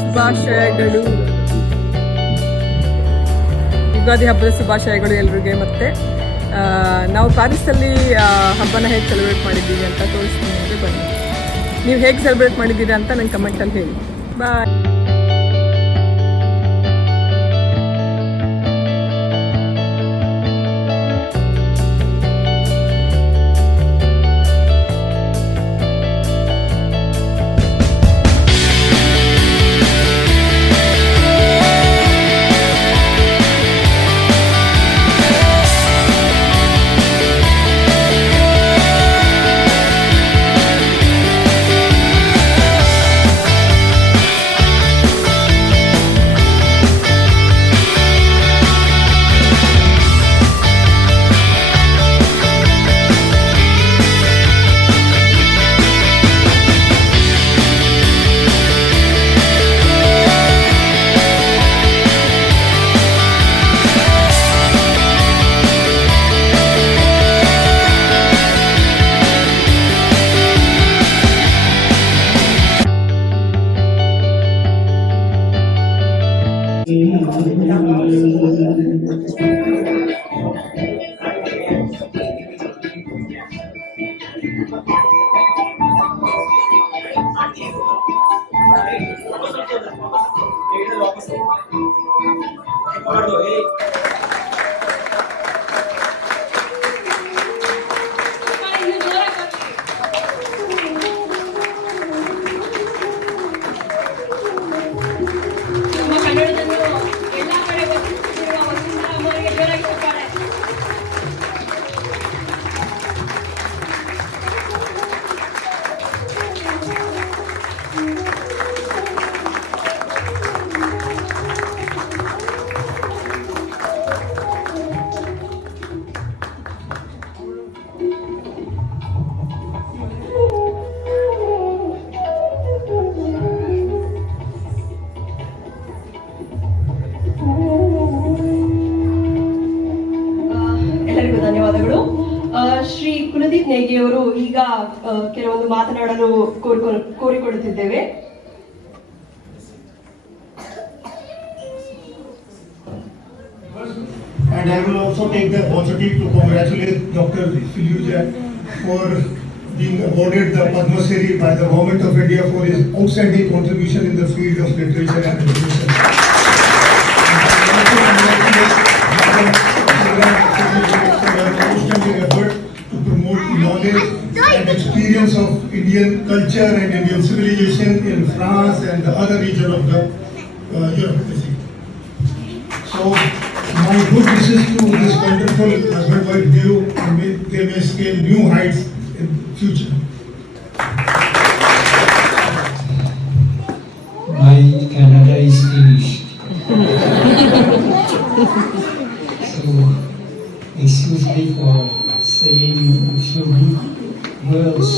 ಶುಭಾಶಯಗಳು, ಯುಗಾದಿ ಹಬ್ಬದ ಶುಭಾಶಯಗಳು ಎಲ್ರಿಗೆ. ಮತ್ತು ನಾವು ಪ್ಯಾರಿಸಲ್ಲಿ ಹಬ್ಬನ ಹೇಗೆ ಸೆಲೆಬ್ರೇಟ್ ಮಾಡಿದ್ದೀವಿ ಅಂತ ತೋರಿಸ್ತೀನಿ ಅಂದರೆ ಬನ್ನಿ. ನೀವು ಹೇಗೆ ಸೆಲೆಬ್ರೇಟ್ ಮಾಡಿದ್ದೀರಾ ಅಂತ ನಂಗೆ ಕಮೆಂಟಲ್ಲಿ ಹೇಳಿ. ಬಾಯ್. ಶ್ರೀ ಕುಲದೀಪ್ ನೇಗಿಯವರು ಈಗ ಕೆಲವೊಂದು ಮಾತನಾಡಲು ಕೋರಿಕೊಳ್ಳುತ್ತಿದ್ದೇವೆ. And I will also take the opportunity to congratulate Dr. Filuja for being awarded the Padma Shri by the Government of India for his outstanding contribution in the field of literature and education. To promote the knowledge and experience of Indian culture and Indian civilization in France and the other region of the Europe. So my good wishes to this wonderful husband-wife duo, and they may scale new heights in future. My Canada is finished. So excuse me for saying a few words.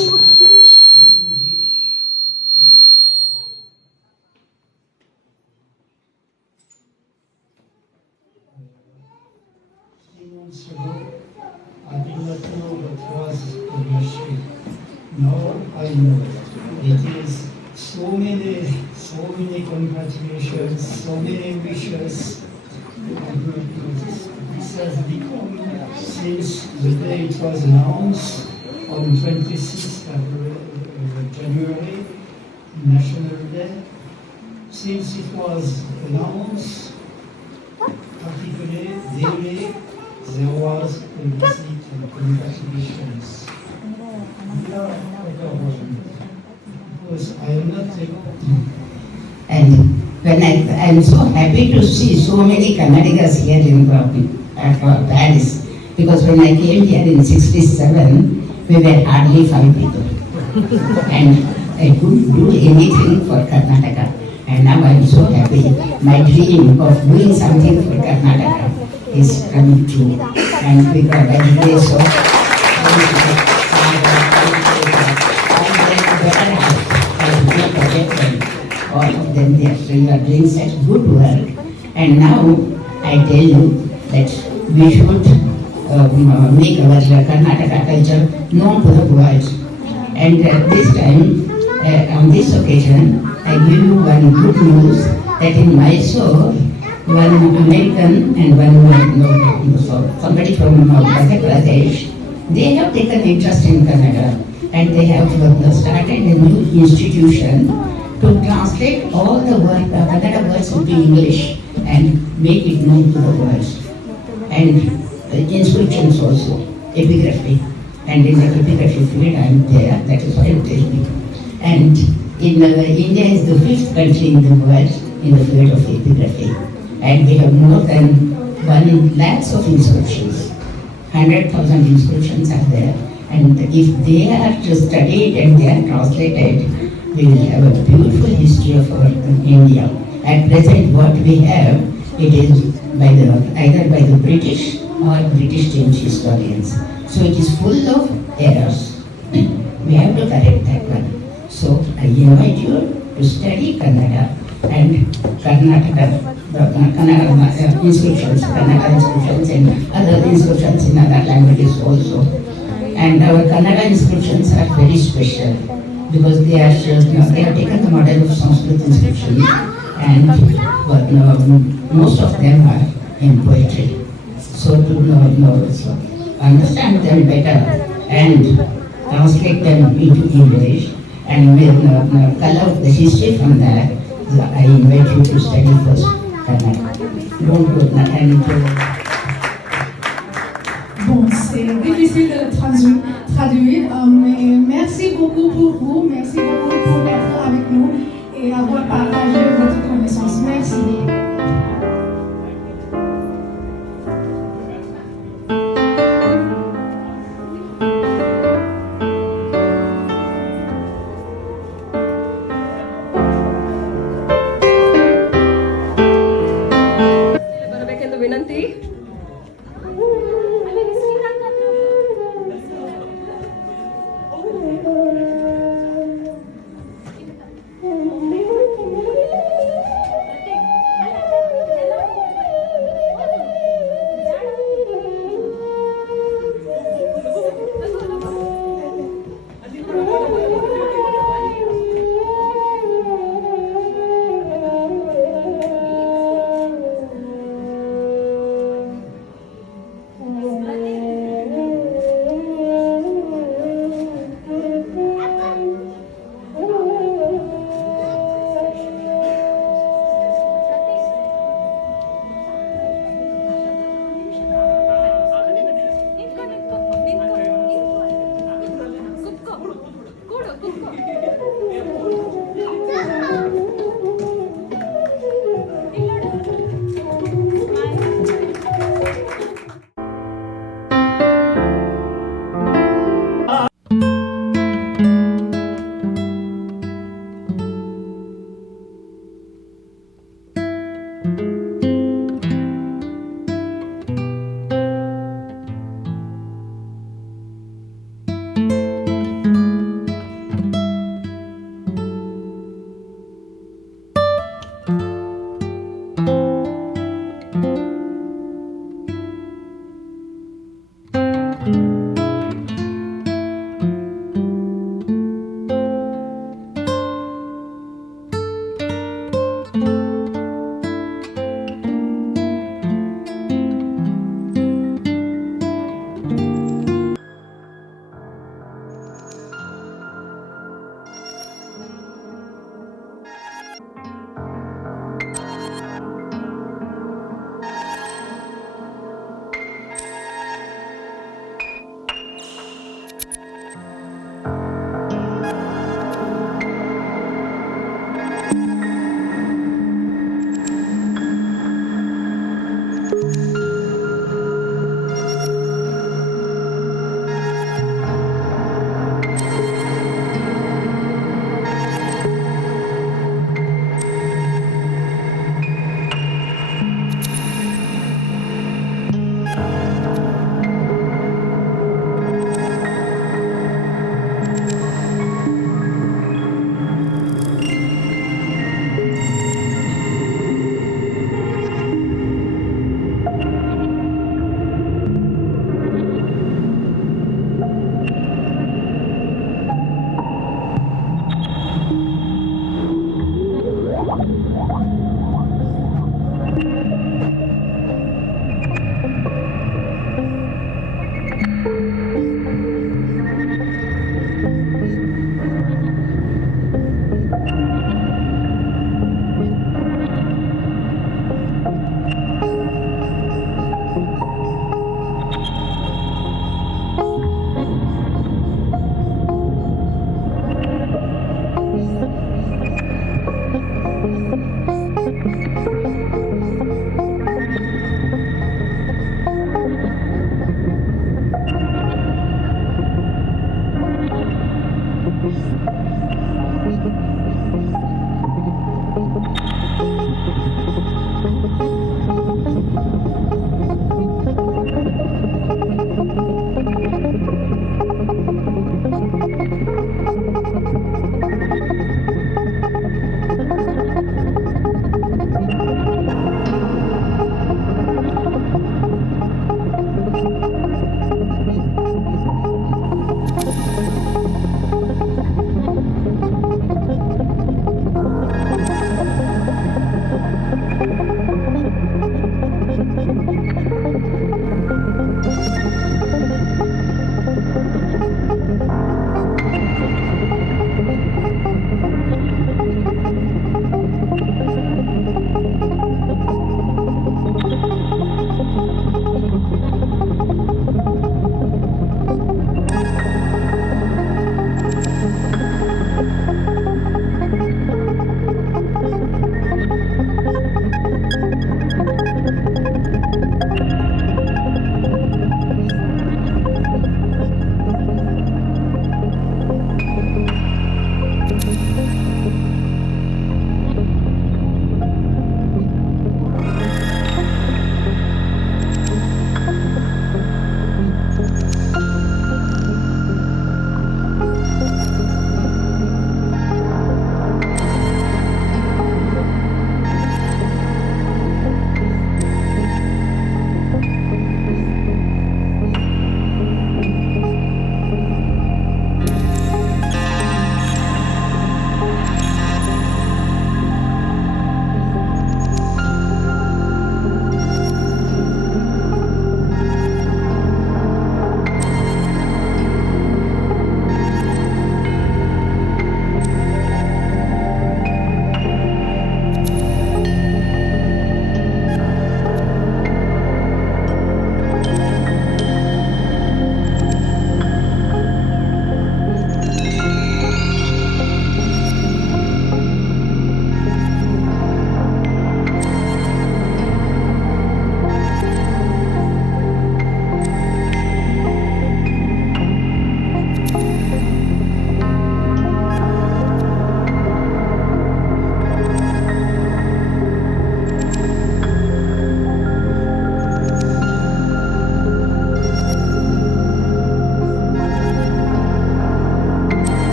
Months ago, I did not know what was chemistry. Now I know. It is so many congratulations, so many wishes. This has become, since the day it was announced on 26th of January, National Day, since it was announced, particularly daily, there was a visit and congratulations. Because I am not able to. And when I'm so happy to see so many Kannadigas here in Paris, because when I came here in '67, we were hardly 5 people, and I couldn't do anything for Karnataka. And now I'm so happy. My dream of doing something for Karnataka is coming true, and because by the grace of all of them, they are doing such good work. And now I tell you that we should make our Karnataka culture known to the world. And this time, on this occasion, I give you one good news that in Mysore, one American and one somebody from Madhya Pradesh, they have taken interest in Kannada and they have started a new institution to translate all the Kannada words into English and make it known to the world. And inscriptions also, epigraphy. And in the epigraphy field I am there, that is why I am telling you. And India is the 5th country in the world in the field of epigraphy. And we have more than 1 lakhs of inscriptions. 100,000 inscriptions are there. And if they are studied and they are translated, we will have a beautiful history of our India. At present, what we have, it is either by the British or British Change historians. So it is full of errors. We have to correct that one. So I invite you to study Kannada and Kannada inscriptions and other inscriptions in other languages also. And our Kannada inscriptions are very special because they have taken the model of Sanskrit inscription and most of them are in poetry. So to understand them better and translate them into English and color the history from that, I invite you to study first Kannada. Don't do it. Bon, c'est difficile de traduire, mais merci beaucoup pour vous, merci beaucoup pour être avec nous et avoir partagé votre connaissance. Merci. ಬರಬೇಕೆಂದು ವಿನಂತಿ.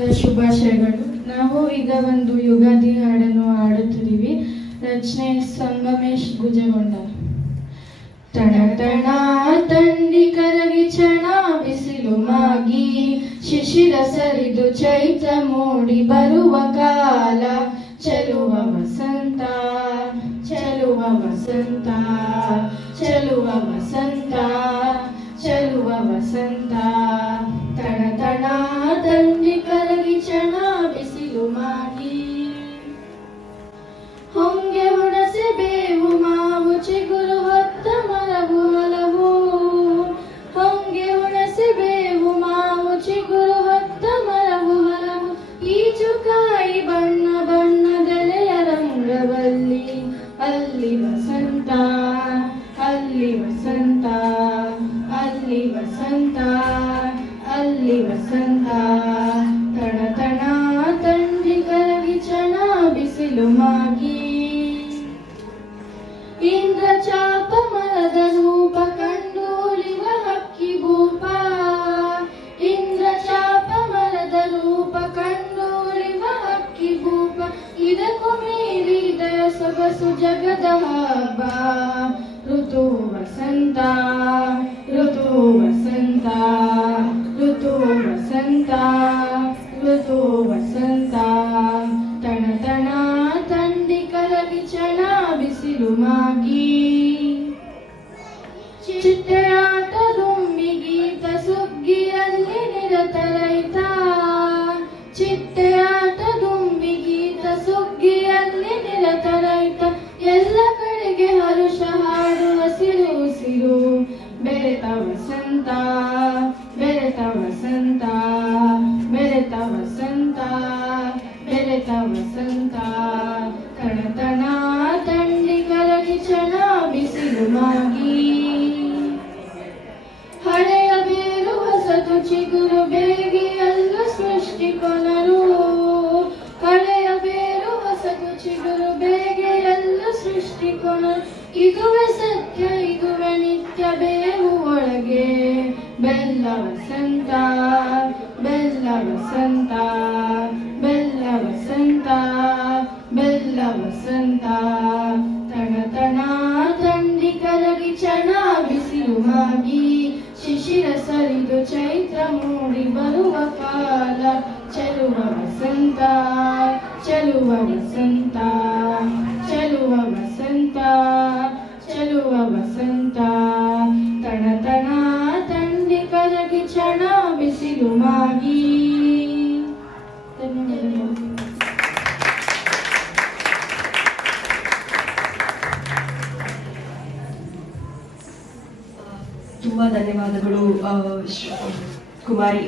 ಹಬ್ಬದ ಶುಭಾಶಯಗಳು. ನಾವು ಈಗ ಒಂದು ಯುಗಾದಿ ಹಾಡನ್ನು ಹಾಡುತ್ತಿದ್ದೀವಿ. ರಚನೆ ಸಂಗಮೇಶ್ ಗುಜಗೊಂಡ. ತಣ ತಣ ತಂಡಿ ಕರಗಿ ಚಣ ಬಿಸಿಲು ಮಾಗಿ ಶಿಶಿರ ಸರಿದು ಚೈತ್ರ ಮೂಡಿ ಬರುವ ಕಾಲ ಚೆಲುವ ವಸಂತ ಚೆಲುವ ವಸಂತ ಚೆಲುವ ವಸಂತ ಚೆಲುವ ವಸಂತ. ತಣ ತಣ ತಂಡಿ ಕರಗಿ ಚಣ ಬಿಸಿಲು ಮಾಗಿ ಹೊಂಗೆ ಹುಣಸೆ ಬೇವು ಮಾವು ಚಿಗುರು ಹೊತ್ತ ಮರವು ಹಲವು. ಹೊಂಗೆ ಹುಣಸೆ ಬೇವು ಮಾವು ಚಿಗುರು ಹೊತ್ತ ಮರವು ಹಲವು. ಈಚುಕಾಯಿ ಬಣ್ಣ ಬಣ್ಣದೆಲೆಯ ರಂಗವಲ್ಲಿ ಅಲ್ಲಿ ವಸಂತ ಅಲ್ಲಿ ವಸಂತ ಅಲ್ಲಿ ವಸಂತ ಅಲ್ಲಿ ವಸಂತ. ತಣ ತಣ ತಂಡಿ ಕರಗಿ ಚಣ ಬಿಸಿಲು ಮಾಗಿ ಇಂದ್ರ ಚಾಪ ಮರದ ರೂಪ ಕಂಡು ಉಳಿವ ಹಕ್ಕಿ ಭೂಪ. ಇಂದ್ರ ಚಾಪ ಮರದ ರೂಪ ಕಂಡು ಉಳಿವ ಹಕ್ಕಿ ಭೂಪ. ಇದಕ್ಕೂ ಮೀರಿದ ಸೊಗಸು ಜಗದ ಹಬ್ಬ ಋತು ವಸಂತ ಋತು ವಸಂತ ಋತು ವಸಂತ ಋತು ವಸಂತ. ತಣ ತಣ ತಂಡಿ ಕರಗಿ ಚಣ ಬಿಸಿಲು ಮಾಗಿ ಚಿಟ್ಟೆಯಾಟ ದುಂಬಿ ಗೀತ ಸುಗ್ಗಿಯಲ್ಲಿ ನಿರತ ರೈತ. ಚಿಟ್ಟೆಯಾಟ ದುಂಬಿ ಗೀತ ಸುಗ್ಗಿಯಲ್ಲಿ ನಿರತ ರೈತ. ಎಲ್ಲ ಕಡೆಗೆ ಹರುಷ ಹಾಡುವ ಸಿರು ಉಸಿರು ಬೆರೆತ ವಸಂತ ಬೆರೆತ ವಸಂತ ಬೆರೆತ ವಸಂತ ಬೆರೆತ ವಸಂತ. ತಣ ತಣ ತಂಡಿ ಕರಗಿ ಚಣ ಬಿಸಿಲು ಮಾಗಿ ಹಳೆಯ ಬೇರು ಹೊಸತು ಚಿಗುರು ಬೇಗೆಯಲ್ಲೂ ಸೃಷ್ಟಿ ಕೊನರು. ಹಳೆಯ ಬೇರು ಹೊಸತು ಚಿಗುರು ಬೇಗೆಯಲ್ಲೂ ಸೃಷ್ಟಿ ಕೊನರು. ಇದುವೆ ಸತ್ಯ ಇದುವೆ ನಿತ್ಯ ಬೇವು ಒಳಗೆ ಬೆಲ್ಲ ವಸಂತ ಬೆಲ್ಲ ವಸಂತ ಬೆಲ್ಲ ವಸಂತ ಬೆಲ್ಲ ವಸಂತ. ತಣ ತಣ ತಂಡಿ ಕರಗಿ ಚಣ ಬಿಸಿಲು ಮಾಗಿ ಶಿಶಿರ ಸರಿದು ಚೈತ್ರ ಮೂಡಿ ಬರುವ ಕಾಲ ಚೆಲುವ ವಸಂತ ಚೆಲುವ ವಸಂತ ಚೆಲುವ ವಸಂತ ಚೆಲುವ ವಸಂತ. ತಣ ತಣ ತಂಡಿ ಕರಗಿ ಚಣ ಬಿಸಿಲು ಮಾಗಿ. ಧನ್ಯವಾದಗಳು. ತುಂಬಾ ಧನ್ಯವಾದಗಳು ಕುಮಾರಿ.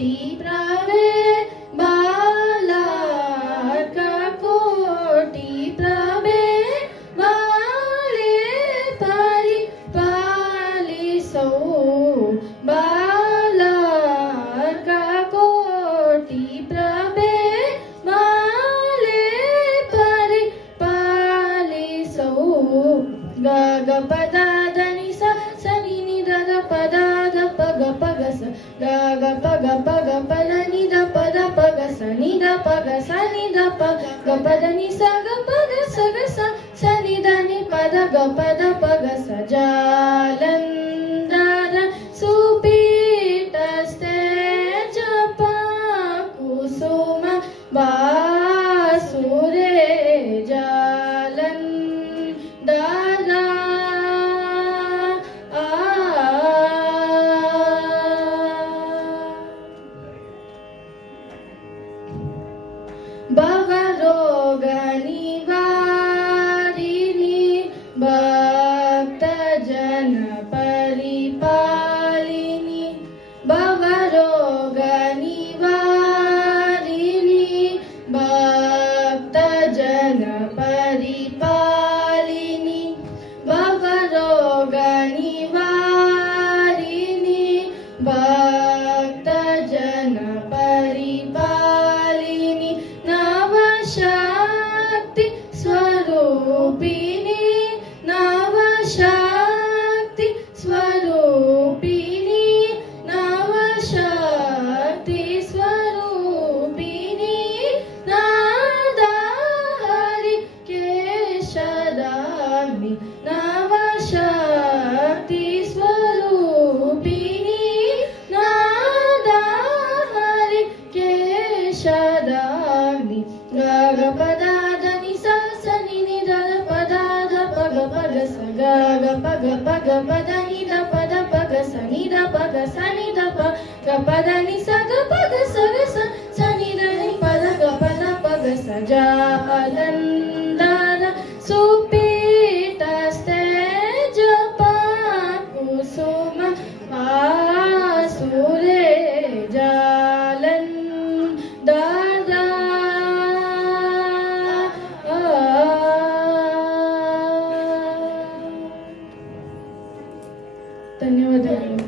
कोटि प्रवे बाला का कोटि प्रवे बाले परि पालिसो बाला का कोटि प्रवे बाले परि पालिसो ग ग पद దని స సని ని ద ద పద ద ప గ ప గ స ग ग प ग प ग ప ద ని ద ప ద ప గ స ని ద ప గ స ని ద ప గ ప ద ని స గ ప గ స స ని ద ని ప ద గ ప ద ప గ స జాలంధర సుపీతస్తే జప కుసుమ బాసురే జాలంధర भवरोग निवारिणि भक्तजन परिपालिनि भवरोग निवारिणि भक्तजन परिपालिनि भवरोग निवारिणि भक्तजन परिपालिनि नवशक्ति स्वरूपिणी नवशक्ति स्वरूपिणी नवशक्ति स्वरूपिणी नादाहरि केशदामि नवशक्ति स्वरूपिणी नादाहरि केशदामि ग ग प द द नि स स नि नि द द प द द प ग प ग स ग ग प ग प द नि द प द प ग स नि द प ग स नि द प ग प द नि स ग प ग स स नि द नि प द ग प द प ग स जालंधर सुपीतस्ते जप कुसुम बासुरे जालंधर ಧನ್ಯವಾದಗಳು.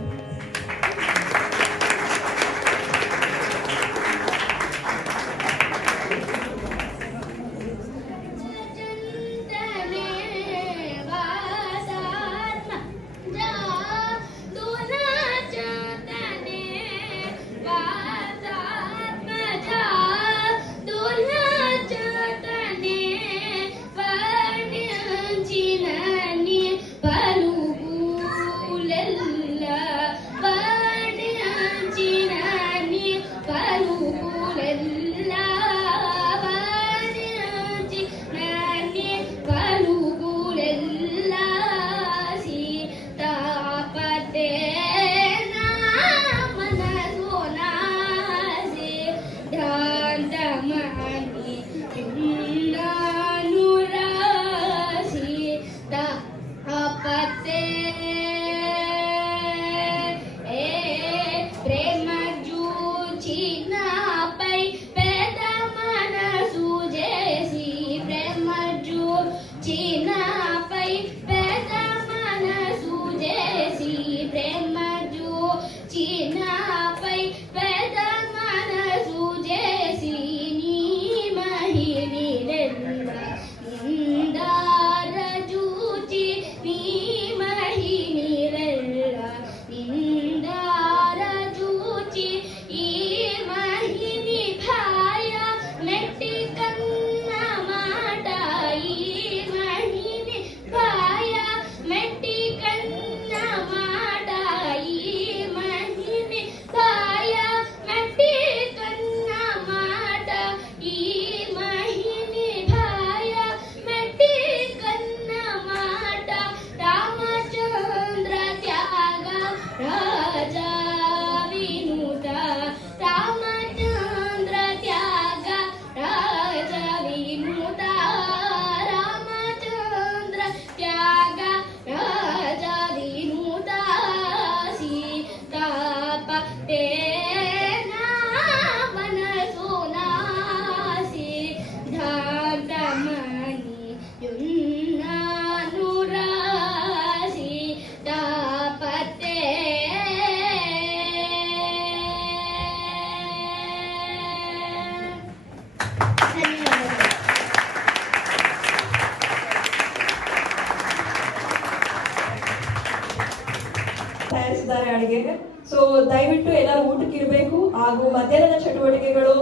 ಹಾಗೂ ಮಧ್ಯಾಹ್ನದ ಚಟುವಟಿಕೆಗಳು,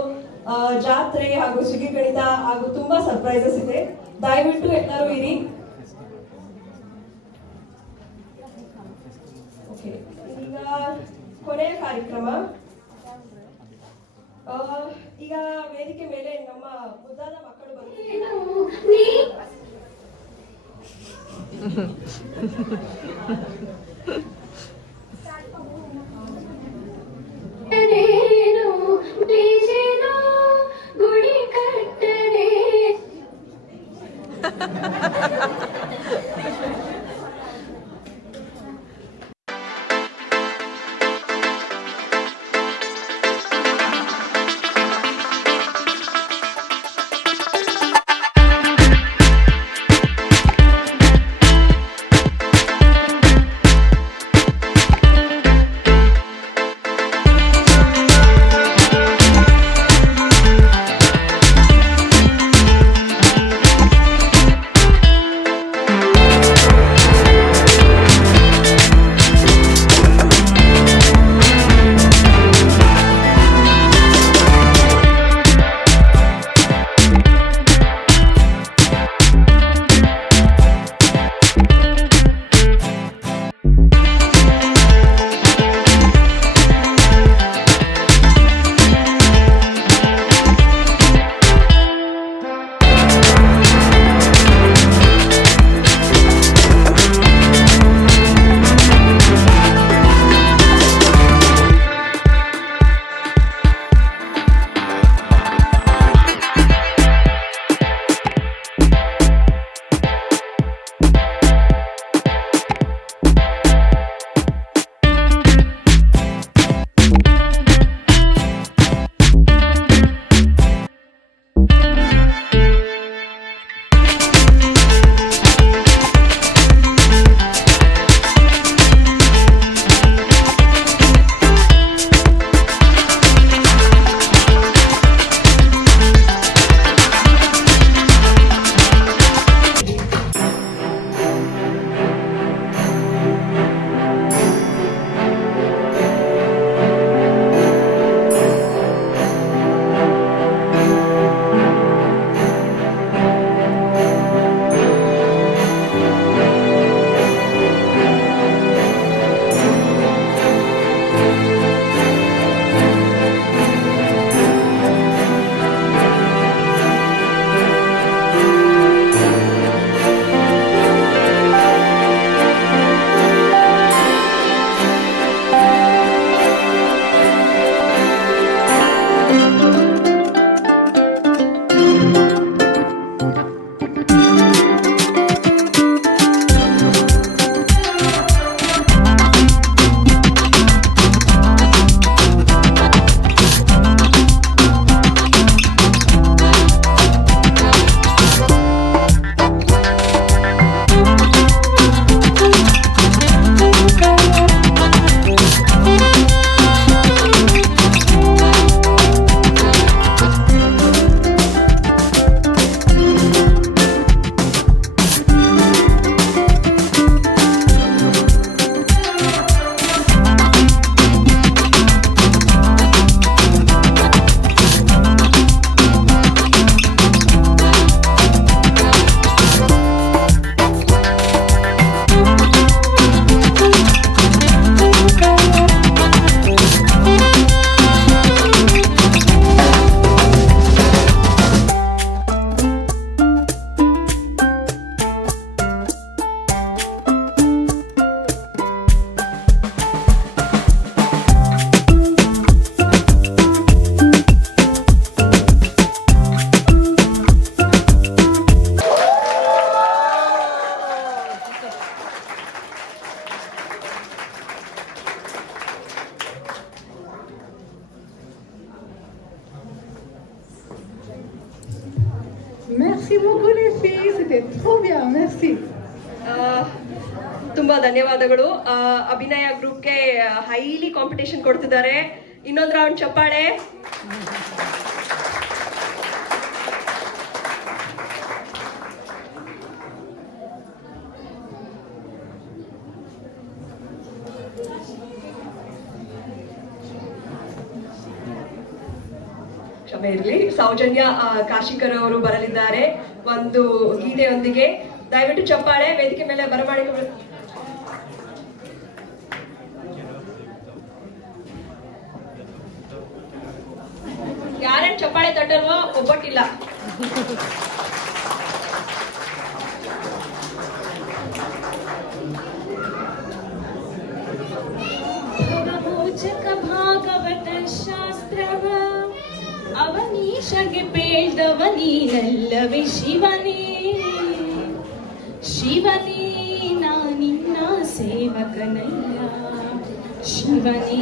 ಜಾತ್ರೆ ಹಾಗೂ ಸುಗ್ಗಿ ಗಣಿತ ಹಾಗೂ ತುಂಬಾ ಸರ್ಪ್ರೈಸಸ್ ಇದೆ. ದಯವಿಟ್ಟು ಎಲ್ಲರೂ ಇರಿ. ಈಗ ಕೊನೆಯ ಕಾರ್ಯಕ್ರಮ. ಈಗ ವೇದಿಕೆ ಮೇಲೆ ನಮ್ಮ ಮುದ್ದಾದ ಮಕ್ಕಳು ಗುಡಿ ಕಟ್ಟರೆ Merci beaucoup les filles, c'était trop bien, merci. ತುಂಬಾ ಧನ್ಯವಾದಗಳು. ಅಭಿನಯ ಗ್ರೂಪ್ಗೆ ಹೈಲಿ ಕಾಂಪಿಟೇಷನ್ ಕೊಡ್ತಿದ್ದಾರೆ. ಇನ್ನೊಂದು ರೌಂಡ್ ಚಪ್ಪಾಳೆ. ಮೇರ್ಲಿ ಸೌಜನ್ಯ ಕಾಶಿಕರ್ ಅವರು ಬರಲಿದ್ದಾರೆ ಒಂದು ಗೀತೆಯೊಂದಿಗೆ. ದಯವಿಟ್ಟು ಚಪ್ಪಾಳೆ ವೇದಿಕೆ ಮೇಲೆ ಬರಮಾಡಿಕೊಂಡು. ಯಾರೇನು ಚಪ್ಪಾಳೆ ತಟ್ಟಲ್ವೋ ಒಬ್ಬಟ್ಟಿಲ್ಲ. ಭಾಗವತ ಶಾಸ್ತ್ರವ ಅವನೀಶಗೆ ಬೇಳ್ದವ ನೀನಲ್ಲವೇ ಶಿವನೇ, ಶಿವನೇ ನಾನಿನ್ನ ಸೇವಕನಯ್ಯ, ಶಿವನೇ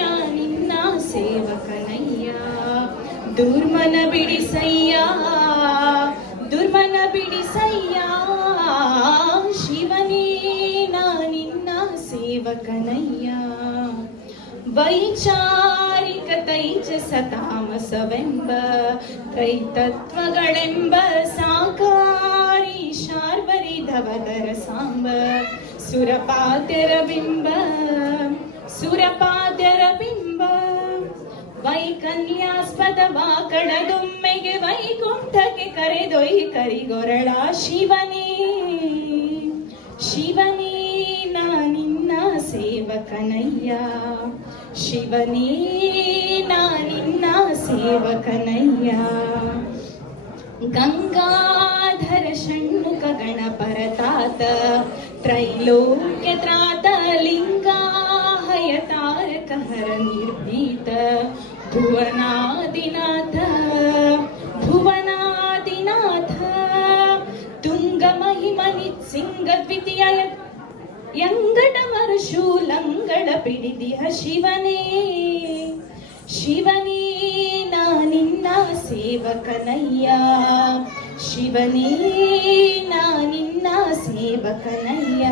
ನಾನಿನ್ನ ಸೇವಕನಯ್ಯ. ದುರ್ಮನ ಬಿಡಿಸಯ್ಯ, ದುರ್ಮನ ಬಿಡಿಸಯ್ಯ, ಶಿವನೇ ನಾನಿನ್ನ ಸೇವಕನಯ್ಯ. ವೈಚಾರಿಕ ತೈಜಸ ತಾಮಸವೆಂಬ ತ್ರೈತತ್ವಗಳೆಂಬ ಸಾಕಾರಿ ಶಾರ್ವರಿಧವದರ ಸಾಂಬ ಸುರಪಾದ್ಯರ ಬಿಂಬ, ಸುರಪಾದ್ಯರ ಬಿಂಬ. ವೈಕನ್ಯಾಸ್ಪದವ ಕಡದೊಮ್ಮೆಗೆ ವೈಕುಂಠಕ್ಕೆ ಕರೆದೊಯ್ ಕರಿಗೊರಳ ಶಿವನೇ, ಶಿವನೇ ನಾನಿನ್ನ ಸೇವಕನಯ್ಯ, ಶಿವನೇ ನಾನಿನ್ನ ಸೇವಕನಯ್ಯ. ಗಂಗಾಧರ ಷಣ್ಮುಖ ಗಣಪರತಾತ ತ್ರೈಲೋಕ್ಯ ತ್ರಾತ ಲಿಂಗಾಹಯ ತಾರಕ ಹರ ನಿರ್ಭೀತ ಭುವನಾದಿನಾಥ, ಭುವನಾದಿನಾಥ. ತುಂಗ ಮಹಿಮ ನಿತ್ಸಿಂಗ ದ್ವಿತೀಯ ಯಂಗಡ ಮರಶೂಲಂಗಳ ಪಿಡಿದಿಹ ಶಿವನೇ, ಶಿವನೇ ನಾನಿನ್ನ ಸೇವಕನಯ್ಯ, ಶಿವನೇ ನಾನಿನ್ನ ಸೇವಕನಯ್ಯ.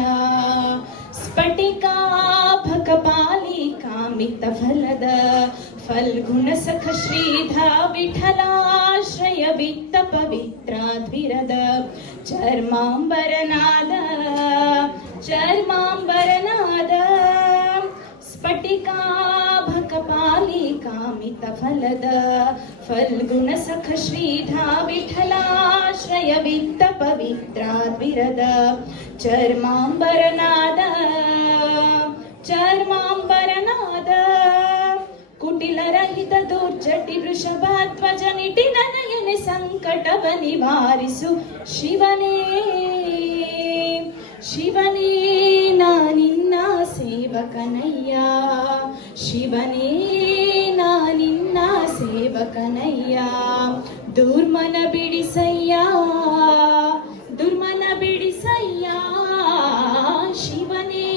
ಸ್ಫಟಿಕಾಭಕ ಪಾಲಿ ಕಾಮಿತ ಫಲದ ಫಲ್ಗುಣ ಸಖ ಶ್ರೀಧಾ ವಿಠಲಾಶ್ರಯ ವಿತ್ತ ಪವಿತ್ರಾದ್ವಿರದ ಚರ್ಮಾಂಬರನಾದ, ಚರ್ಮಾಂಬರನಾದ. ಸ್ಫಟಿಕಾಭಕ ಪಾಲಿ ಕಾಮಿತ ಫಲದ ಫಲ್ಗುಣ ಸಖ ಶ್ರೀಧಾ ವಿಠಲಾಶ್ರಯ ವಿತ್ತ ಪವಿತ್ರಾದ್ವಿರದ ಚರ್ಮಾಂಬರನಾದ, ಚರ್ಮಾಂಬರನಾದ. ಕುಟಿಲರಹಿತ ದುರ್ಜಟಿ ವೃಷಭಧ್ವಜ ನಿಟಿಲ ನಯನೆ ಸಂಕಟವ ನಿವಾರಿಸು ಶಿವನೇ, ಶಿವನೇ ನಾನಿನ್ನ ಸೇವಕನಯ್ಯ, ಶಿವನೇ ನಾನಿನ್ನ ಸೇವಕನಯ್ಯ. ದುರ್ಮನ ಬಿಡಿಸಯ್ಯ, ದುರ್ಮನ ಬಿಡಿಸಯ್ಯ, ಶಿವನೇ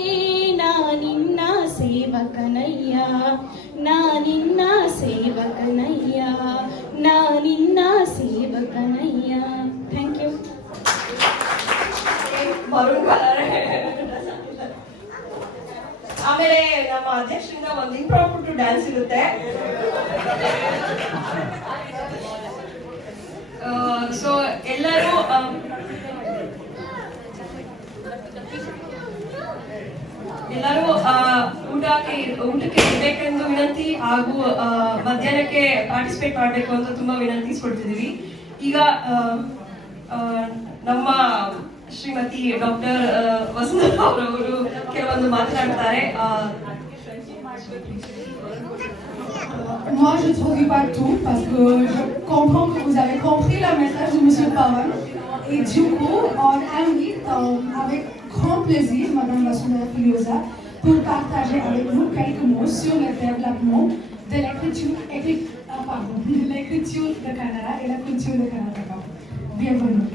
ನಾನಿನ್ನ ಸೇವಕನಯ್ಯ, ನಾನಿನ್ನ ಸೇವಕನಯ್ಯ, ನಾನಿನ್ನ ಸೇವಕನಯ್ಯ. Thank you. Maroon colour. ಆಮೇಲೆ ನಮ್ಮ ಅಧ್ಯಕ್ಷರಿಂದ ಒಂದು ಇಂಪ್ರಾಂಪ್ಟು ಡ್ಯಾನ್ಸ್ ಇರುತ್ತೆ. ಸೊ ಎಲ್ಲರೂ ಊಟಕ್ಕೆ ಇರಬೇಕೆಂದು ವಿನಂತಿ ಹಾಗೂ ಮಧ್ಯಾಹ್ನಕ್ಕೆ ಪಾರ್ಟಿಸಿಪೇಟ್ ಮಾಡಬೇಕು ಅಂತ ತುಂಬಾ ವಿನಂತಿಸ್ಕೊಡ್ತಿದೀವಿ. ಈಗ ನಮ್ಮ ಶ್ರೀಮತಿ ಡಾಕ್ಟರ್ ವಸಂತ ಅವರವರು ಕೆಲವೊಂದು ಮಾತನಾಡ್ತಾರೆ. Moi, je ne traduis pas tout parce que je comprends que vous avez compris le message de M. Pawan. Et du coup, on invite avec grand plaisir Mme Vasundhara Filiosa pour partager avec nous quelques mots sur le développement de l'écriture de Kannada et la culture de Karnataka. Bienvenue.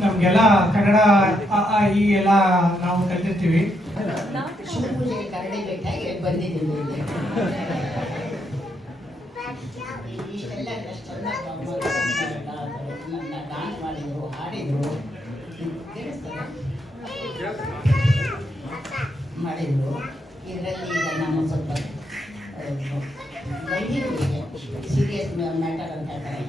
ನಮ್ಗೆಲ್ಲ ಕನ್ನಡ ಈ ಎಲ್ಲ ನಾವು ಕಲಿತಿರ್ತೀವಿ. ಶಿವಪೂಜೆ ಕರಡಿ ಬೇಕಾಗಿ ಬಂದಿದ್ದೀವಿ ಇಲ್ಲಿ. ಇಷ್ಟೆಲ್ಲ dance ಮಾಡಿದ್ರು, ಹಾಡಿದ್ರು, ಕೇಳಿಸ್ತದೆ. ಮಾಡಿದರು. ಇದರಲ್ಲಿ ಈಗ ನಾನು ಸ್ವಲ್ಪ ಸೀರಿಯಸ್ ಮ್ಯಾಟರ್ ಅಂತ ಹೇಳ್ತಾರೆ,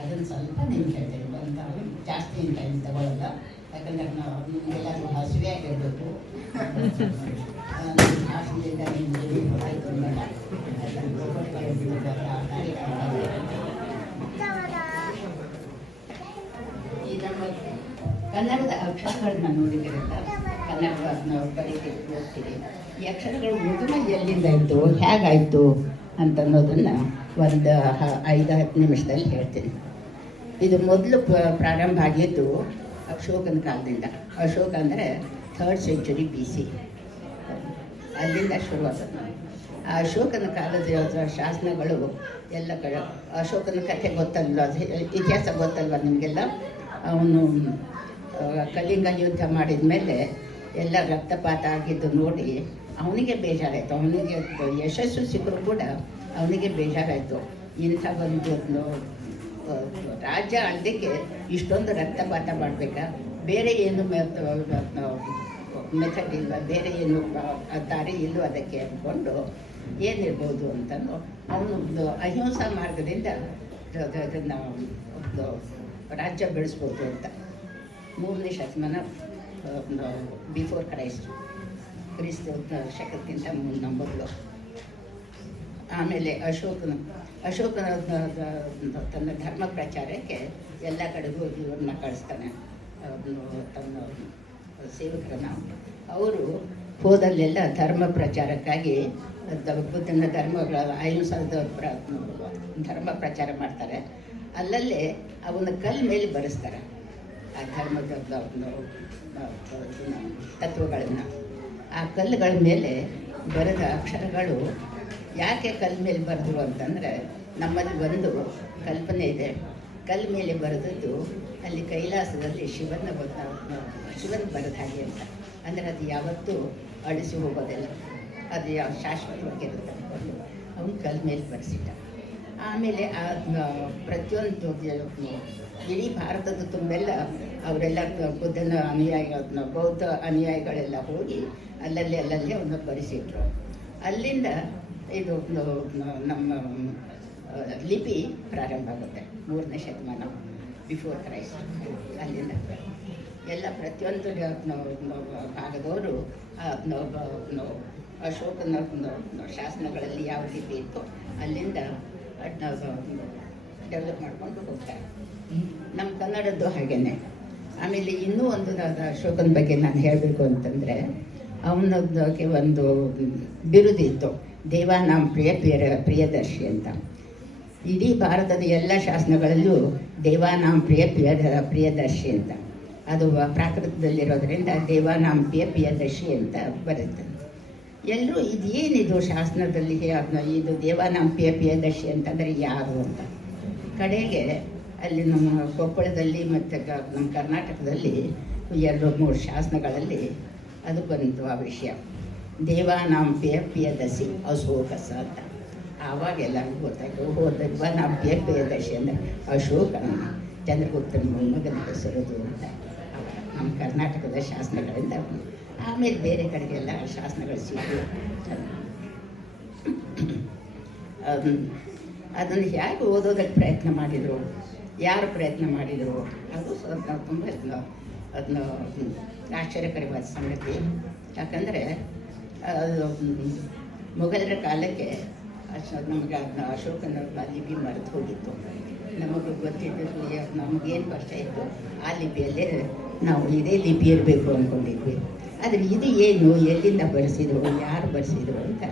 ಅದನ್ನು ಸ್ವಲ್ಪ ನಿಮ್ಗೆ ಹೇಳ್ತೇನೆ. ಅಂತ ಜಾಸ್ತಿ ಟೈಮ್ ತಗೊಳ್ಳಲ್ಲ, ಯಾಕಂದರೆ ನಾವು ನಿಮಗೆಲ್ಲರೂ ಹಸಿವೆ ಆಗಿರಬೇಕು. ಭಾಷಣದಿಂದ ನಿಮಗೆ ಗೊತ್ತಾಯ್ತು ಅಂದಾಗ ಈ ನಮ್ಮ ಕನ್ನಡದ ಅಕ್ಷರಗಳನ್ನ ನೋಡಿದ್ದೀರಲ್ಲ, ಕನ್ನಡ ನಾವು ಬರೀತೀವಿ, ಓದ್ತೀವಿ. ಈ ಅಕ್ಷರಗಳು ಉಗಮ ಎಲ್ಲಿಂದ ಇತ್ತು, ಹೇಗಾಯಿತು ಅಂತನ್ನೋದನ್ನು ಒಂದು 5-10 ನಿಮಿಷದಲ್ಲಿ ಹೇಳ್ತೀನಿ. ಇದು ಮೊದಲು ಪ್ರಾರಂಭ ಆಗಿದ್ದು ಅಶೋಕನ ಕಾಲದಿಂದ. ಅಶೋಕ ಅಂದರೆ 3rd century BC, ಅಲ್ಲಿಂದ ಶುರುವಾದದ್ದು. ಆ ಅಶೋಕನ ಕಾಲದ ಶಾಸನಗಳು ಎಲ್ಲ ಕಡೆ. ಅಶೋಕನ ಕಥೆ ಗೊತ್ತಲ್ವ, ಇತಿಹಾಸ ಗೊತ್ತಲ್ವ ನಿಮಗೆಲ್ಲ. ಅವನು ಕಳಿಂಗ ಯುದ್ಧ ಮಾಡಿದ ಮೇಲೆ ಎಲ್ಲ ರಕ್ತಪಾತ ಆಗಿದ್ದು ನೋಡಿ ಅವನಿಗೆ ಬೇಜಾರಾಯಿತು. ಅವನಿಗೆ ಯಶಸ್ಸು ಸಿಕ್ಕರೂ ಕೂಡ ಅವನಿಗೆ ಬೇಜಾರಾಯಿತು. ಇಂಥ ಒಂದು ರಾಜ್ಯ ಆಳ್ದಕ್ಕೆ ಇಷ್ಟೊಂದು ರಕ್ತಪಾತ ಮಾಡಬೇಕಾ, ಬೇರೆ ಏನು ಮೆಥಡ್ ಇಲ್ವ, ಬೇರೆ ಏನು ದಾರಿ ಇಲ್ಲೋ ಅದಕ್ಕೆ ಅಂದ್ಕೊಂಡು ಏನಿರ್ಬೋದು ಅಂತಂದು ಅವನು ಒಂದು ಅಹಿಂಸಾ ಮಾರ್ಗದಿಂದ ಅದನ್ನು ಒಂದು ರಾಜ್ಯ ಬೆಳೆಸ್ಬೋದು ಅಂತ. 3ನೇ ಶತಮಾನ ಬಿಫೋರ್ ಕ್ರಿಸ್ತ ಶಕಕ್ಕಿಂತ ಮೊದಲು. ಆಮೇಲೆ ಅಶೋಕನ ತನ್ನ ಧರ್ಮ ಪ್ರಚಾರಕ್ಕೆ ಎಲ್ಲ ಕಡೆಗೂ ಇವ್ರನ್ನ ಕಳಿಸ್ತಾನೆ, ತನ್ನ ಸೇವಕರನ್ನ. ಅವರು ಹೋದಲ್ಲೆಲ್ಲ ಧರ್ಮ ಪ್ರಚಾರಕ್ಕಾಗಿ ಬುದ್ಧನ ಧರ್ಮಗಳ ಅಹಿಂಸದ ಧರ್ಮ ಪ್ರಚಾರ ಮಾಡ್ತಾರೆ. ಅಲ್ಲಲ್ಲೇ ಅವನ ಕಲ್ಲು ಮೇಲೆ ಬರೆಸ್ತಾರೆ ಆ ಧರ್ಮದ ತತ್ವಗಳನ್ನು. ಆ ಕಲ್ಲುಗಳ ಮೇಲೆ ಬರೆದ ಅಕ್ಷರಗಳು ಯಾಕೆ ಕಲ್ಲು ಮೇಲೆ ಬರೆದ್ರು ಅಂತಂದರೆ, ನಮ್ಮಲ್ಲಿ ಒಂದು ಕಲ್ಪನೆ ಇದೆ, ಕಲ್ಲು ಮೇಲೆ ಬರೆದದ್ದು ಅಲ್ಲಿ ಕೈಲಾಸದಲ್ಲಿ ಶಿವನ ಬರೆದ ಹಾಗೆ ಅಂತ. ಅಂದರೆ ಅದು ಯಾವತ್ತೂ ಅಳಿಸಿ ಹೋಗೋದಿಲ್ಲ, ಅದು ಯಾವ ಶಾಶ್ವತವಾಗಿರುತ್ತೆ. ಅವನು ಕಲ್ಲು ಮೇಲೆ ಬರೆಸಿಟ್ಟ. ಆಮೇಲೆ ಆ ಪ್ರತಿಯೊಂದು ಇಡೀ ಭಾರತದ ತುಂಬೆಲ್ಲ ಅವರೆಲ್ಲ ಬುದ್ಧನ ಬೌದ್ಧ ಅನುಯಾಯಿಗಳೆಲ್ಲ ಹೋಗಿ ಅಲ್ಲಲ್ಲಿ ಅವನ್ನ ಬರೆಸಿಟ್ರು. ಅಲ್ಲಿಂದ ಇದು ನಮ್ಮ ಲಿಪಿ ಪ್ರಾರಂಭ ಆಗುತ್ತೆ 3ನೇ ಶತಮಾನ ಬಿಫೋರ್ ಕ್ರೈಸ್ಟ್. ಅಲ್ಲಿಂದ ಎಲ್ಲ ಪ್ರತಿಯೊಂದು ಭಾಗದವರು ಅಶೋಕನ ಶಾಸನಗಳಲ್ಲಿ ಯಾವ ರೀತಿ ಇತ್ತು ಅಲ್ಲಿಂದ ಡೆವಲಪ್ ಮಾಡ್ಕೊಂಡು ಹೋಗ್ತಾರೆ. ನಮ್ಮ ಕನ್ನಡದ್ದು ಹಾಗೇನೆ. ಆಮೇಲೆ ಇನ್ನೂ ಒಂದು ಅಶೋಕನ ಬಗ್ಗೆ ನಾನು ಹೇಳಬೇಕು ಅಂತಂದರೆ, ಅವನಕ್ಕೆ ಒಂದು ಬಿರುದಿತ್ತು, ದೇವಾನಾಂ ಪ್ರಿಯದರ್ಶಿ ಅಂತ. ಇಡೀ ಭಾರತದ ಎಲ್ಲ ಶಾಸನಗಳಲ್ಲೂ ದೇವಾನಾಂ ಪ್ರಿಯದರ್ಶಿ ಅಂತ. ಅದು ಪ್ರಾಕೃತದಲ್ಲಿರೋದ್ರಿಂದ ದೇವಾನಾಂ ಪ್ರಿಯದರ್ಶಿ ಅಂತ ಬರುತ್ತೆ. ಎಲ್ಲರೂ ಇದೇನಿದು ಶಾಸನದಲ್ಲಿ ಇದು ದೇವಾನಾಂ ಪ್ರಿಯದರ್ಶಿ ಅಂತಂದರೆ ಯಾರು ಅಂತ. ಕಡೆಗೆ ಅಲ್ಲಿ ನಮ್ಮ ಕೊಪ್ಪಳದಲ್ಲಿ ಮತ್ತು ನಮ್ಮ ಕರ್ನಾಟಕದಲ್ಲಿ 2-3 ಶಾಸನಗಳಲ್ಲಿ ಅದು ಬಂತು ಆ ವಿಷಯ. ದೇವಾನಾಂ ಪ್ರಿಯದರ್ಶಿ ಅಶೋಕಸ ಅಂತ. ಆವಾಗೆಲ್ಲರಿಗೂ ಗೊತ್ತಾಯಿತು, ದೇವಾನಾಂ ಪ್ರಿಯದರ್ಶಿ ಅಂದರೆ ಅಶೋಕನ ಚಂದ್ರಗುಪ್ತನ ಮಗನ ಹೆಸರುದು ಅಂತ ನಮ್ಮ ಕರ್ನಾಟಕದ ಶಾಸನಗಳಿಂದ. ಆಮೇಲೆ ಬೇರೆ ಕಡೆಗೆಲ್ಲ ಶಾಸನಗಳು ಸಿಕ್ಕು. ಅದನ್ನು ಹೇಗೆ ಓದೋದಕ್ಕೆ ಪ್ರಯತ್ನ ಮಾಡಿದರು, ಯಾರು ಪ್ರಯತ್ನ ಮಾಡಿದರು, ಅದು ತುಂಬ ಅದನ್ನು ಆಶ್ಚರ್ಯಕರವಾದ ಸಂಗತಿ. ಯಾಕಂದರೆ ಮೊಘಲರ ಕಾಲಕ್ಕೆ ನಮಗೆ ಅದನ್ನ ಅಶೋಕನ ಲಿಪಿ ಮರೆತು ಹೋಗಿತ್ತು. ನಮಗೆ ಗೊತ್ತಿದ್ದು ನಮಗೇನು ಕಷ್ಟ ಇತ್ತು ಆ ಲಿಪಿಯಲ್ಲೇ ನಾವು ಇದೇ ಲಿಪಿ ಇರಬೇಕು ಅಂದ್ಕೊಂಡಿದ್ವಿ. ಆದರೆ ಇದು ಏನು, ಎಲ್ಲಿಂದ ಬರೆಸಿದ್ರು, ಯಾರು ಬರೆಸಿದ್ರು ಅಂತ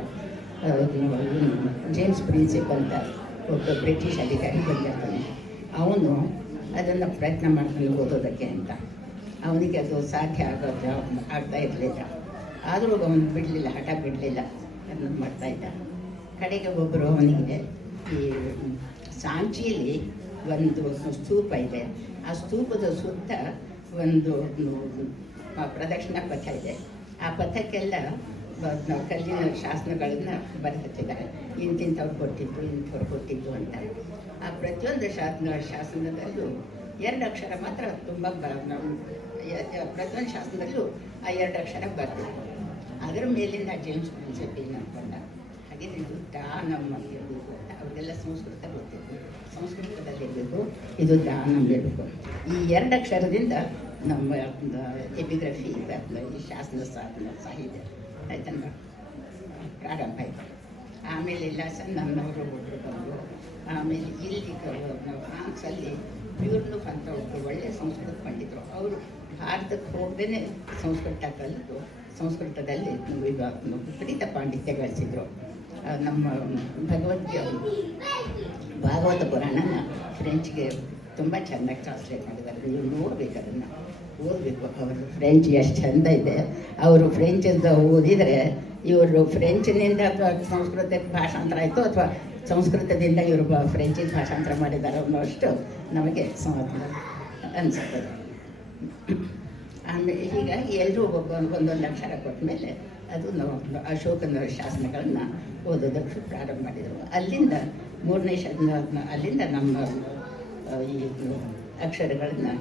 ಜೇಮ್ಸ್ ಪ್ರಿನ್ಸಿಪ್ ಅಂತ ಒಬ್ಬ ಬ್ರಿಟಿಷ್ ಅಧಿಕಾರಿ ಬಂದಿರ್ತಾನೆ. ಅವನು ಅದನ್ನು ಪ್ರಯತ್ನ ಮಾಡ್ಕೊಂಡು ಓದೋದಕ್ಕೆ ಅಂತ. ಅವನಿಗೆ ಅದು ಸಾಧ್ಯ ಆಗ್ತಾ ಇರಲಿಲ್ಲ. ಆದರೂ ಅವನು ಬಿಡಲಿಲ್ಲ, ಹಠ ಬಿಡಲಿಲ್ಲ, ಅದನ್ನು ಮಾಡ್ತಾಯಿದ್ದ. ಕಡೆಗೆ ಒಬ್ಬರು ಅವನಿಗೆ ಈ ಸಾಂಚಿಯಲ್ಲಿ ಒಂದು ಸ್ತೂಪ ಇದೆ, ಆ ಸ್ತೂಪದ ಸುತ್ತ ಒಂದು ಪ್ರದಕ್ಷಿಣಾ ಪಥ ಇದೆ. ಆ ಪಥಕ್ಕೆಲ್ಲ ಕಲ್ಲಿನ ಶಾಸನಗಳನ್ನು ಬರೆದಿಟ್ಟಿದ್ದಾರೆ, ಇಂತಿಂಥವ್ರು ಕೊಟ್ಟಿದ್ದು ಇಂಥವ್ರು ಕೊಟ್ಟಿದ್ದು ಅಂತ. ಆ ಪ್ರತಿಯೊಂದು ಶಾಸನದಲ್ಲೂ 2 ಅಕ್ಷರ ಮಾತ್ರ ತುಂಬ ಪ್ರತಿಯೊಂದು ಶಾಸನದಲ್ಲೂ ಆ 2 ಅಕ್ಷರ ಬರಬೇಕು. ಅದರ ಮೇಲಿಂದ ಜೇಮ್ಸ್ ಪ್ರಿನ್ಸಿಪಲ್ ಅನ್ಕೊಂಡ. ಹಾಗೆ ಇದು ದಾನಮ್ ಅಂತ ಇರಬೇಕು ಅಂತ ಅವ್ರಿಗೆಲ್ಲ ಸಂಸ್ಕೃತ ಗೊತ್ತಿತ್ತು, ಸಂಸ್ಕೃತದಲ್ಲಿರಬೇಕು, ಇದು ದಾನಮ್ ಇರಬೇಕು. ಈ 2 ಅಕ್ಷರದಿಂದ ನಮ್ಮ ಎಪಿಗ್ರಫಿ ಈ ಶಾಸ್ತ್ರ ಸಾಹಿತ್ಯ ಆಯ್ತಂದ್ರೆ ಪ್ರಾರಂಭ ಆಯಿತು. ಆಮೇಲೆ ಎಲ್ಲ ನನ್ನವರು ಒಬ್ಬರು ಬಂದರು. ಆಮೇಲೆ ಇಲ್ಲಿ ಫ್ರಾನ್ಸಲ್ಲಿ ಪ್ಯೂರ್ನುಫ್ ಅಂತ ಒಬ್ಬರು ಒಳ್ಳೆಯ ಸಂಸ್ಕೃತ ಪಂಡಿತರು, ಅವರು ಭಾರತಕ್ಕೆ ಹೋಗದೇ ಸಂಸ್ಕೃತ ಕಲಿತು ಸಂಸ್ಕೃತದಲ್ಲಿ ವಿಪರೀತ ಪಾಂಡಿತ್ಯ ಗಳಿಸಿದರು. ನಮ್ಮ ಭಾಗವತ ಪುರಾಣನ ಫ್ರೆಂಚ್ಗೆ ತುಂಬ ಚೆನ್ನಾಗಿ ಟ್ರಾನ್ಸ್ಲೇಟ್ ಮಾಡಿದ್ದಾರೆ. ನೀವು ನೋಡಬೇಕು, ಅದನ್ನು ಓದಬೇಕು. ಅವರು ಫ್ರೆಂಚ್ ಎಷ್ಟು ಚೆಂದ ಇದೆ. ಅವರು ಫ್ರೆಂಚಿಂದ ಓದಿದರೆ ಇವರು ಫ್ರೆಂಚಿನಿಂದ ಅಥವಾ ಸಂಸ್ಕೃತಕ್ಕೆ ಭಾಷಾಂತರ ಆಯಿತು ಅಥವಾ ಸಂಸ್ಕೃತದಿಂದ ಇವರು ಫ್ರೆಂಚಿಗೆ ಭಾಷಾಂತರ ಮಾಡಿದ್ದಾರೆ ಅನ್ನೋಷ್ಟು ನಮಗೆ ಅನಿಸುತ್ತದೆ. ಆಮೇಲೆ ಹೀಗಾಗಿ ಎಲ್ಲರೂ ಒಂದೊಂದು ಅಕ್ಷರ ಕೊಟ್ಟ ಮೇಲೆ ಅದು ಅಶೋಕನ ಶಾಸನಗಳನ್ನು ಓದೋದಕ್ಕೆ ಪ್ರಾರಂಭ ಮಾಡಿದರು. ಅಲ್ಲಿಂದ 3ನೇ ಅಲ್ಲಿಂದ ನಮ್ಮ ಈ ಅಕ್ಷರಗಳನ್ನು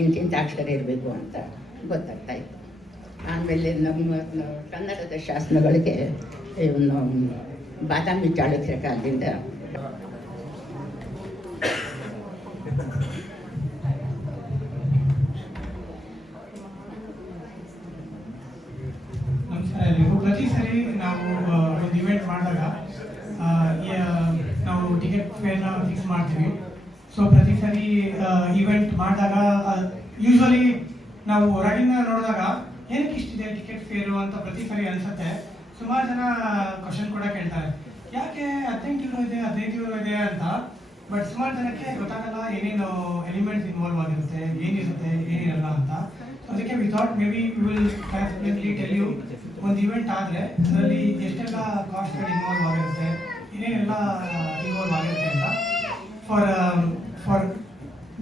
ಇಂತಿಂಥ ಅಕ್ಷರ ಇರಬೇಕು ಅಂತ ಗೊತ್ತಾಗ್ತಾ ಇತ್ತು. ಆಮೇಲೆ ನಮ್ಮ ಕನ್ನಡದ ಶಾಸನಗಳಿಗೆ ಇವನು ಬಾದಾಮಿ ಚಾಳುಕ್ಯರ ಕಾಲದಿಂದ ಪ್ರತಿ ಸರಿ ನಾವು ಒಂದು ಇವೆಂಟ್ ಮಾಡಿದಾಗ ನಾವು ಟಿಕೆಟ್ ಫೇರ್ನ ಫಿಕ್ಸ್ ಮಾಡ್ತೀವಿ. ಸೊ ಪ್ರತಿ ಸರಿ ಇವೆಂಟ್ ಮಾಡಿದಾಗ ಯೂಶ್ವಲಿ ನಾವು ಹೊರಗಿಂದ ನೋಡಿದಾಗ ಏನಕ್ಕೆ ಇಷ್ಟಿದೆ ಟಿಕೆಟ್ ಫೇರು ಅಂತ ಪ್ರತಿ ಸರಿ ಅನ್ಸುತ್ತೆ. ಸುಮಾರು ಜನ ಕ್ವಶನ್ ಕೂಡ ಕೇಳ್ತಾರೆ, ಯಾಕೆ 18 ಯೂರೋ ಇದೆ 15 ಯೂರೋ ಇದೆ ಅಂತ. ಬಟ್ ಸುಮಾರು ಜನಕ್ಕೆ ಗೊತ್ತಾಗಲ್ಲ ಏನೇನು ಎಲಿಮೆಂಟ್ಸ್ ಇನ್ವಾಲ್ವ್ ಆಗಿರುತ್ತೆ, ಏನಿರುತ್ತೆ ಏನಿರಲ್ಲ ಅಂತ. ಅದಕ್ಕೆ we thought maybe we will transparently tell you ಒಂದು ಇವೆಂಟ್ ಆದರೆ ಅದರಲ್ಲಿ ಎಷ್ಟೆಲ್ಲ ಕಾಸ್ಟ್ಗಳು ಇನ್ವಾಲ್ವ್ ಆಗಿರುತ್ತೆ, ಏನೇನೆಲ್ಲ ಇನ್ವಾಲ್ವ್ ಆಗಿರುತ್ತೆ ಅಂತ. For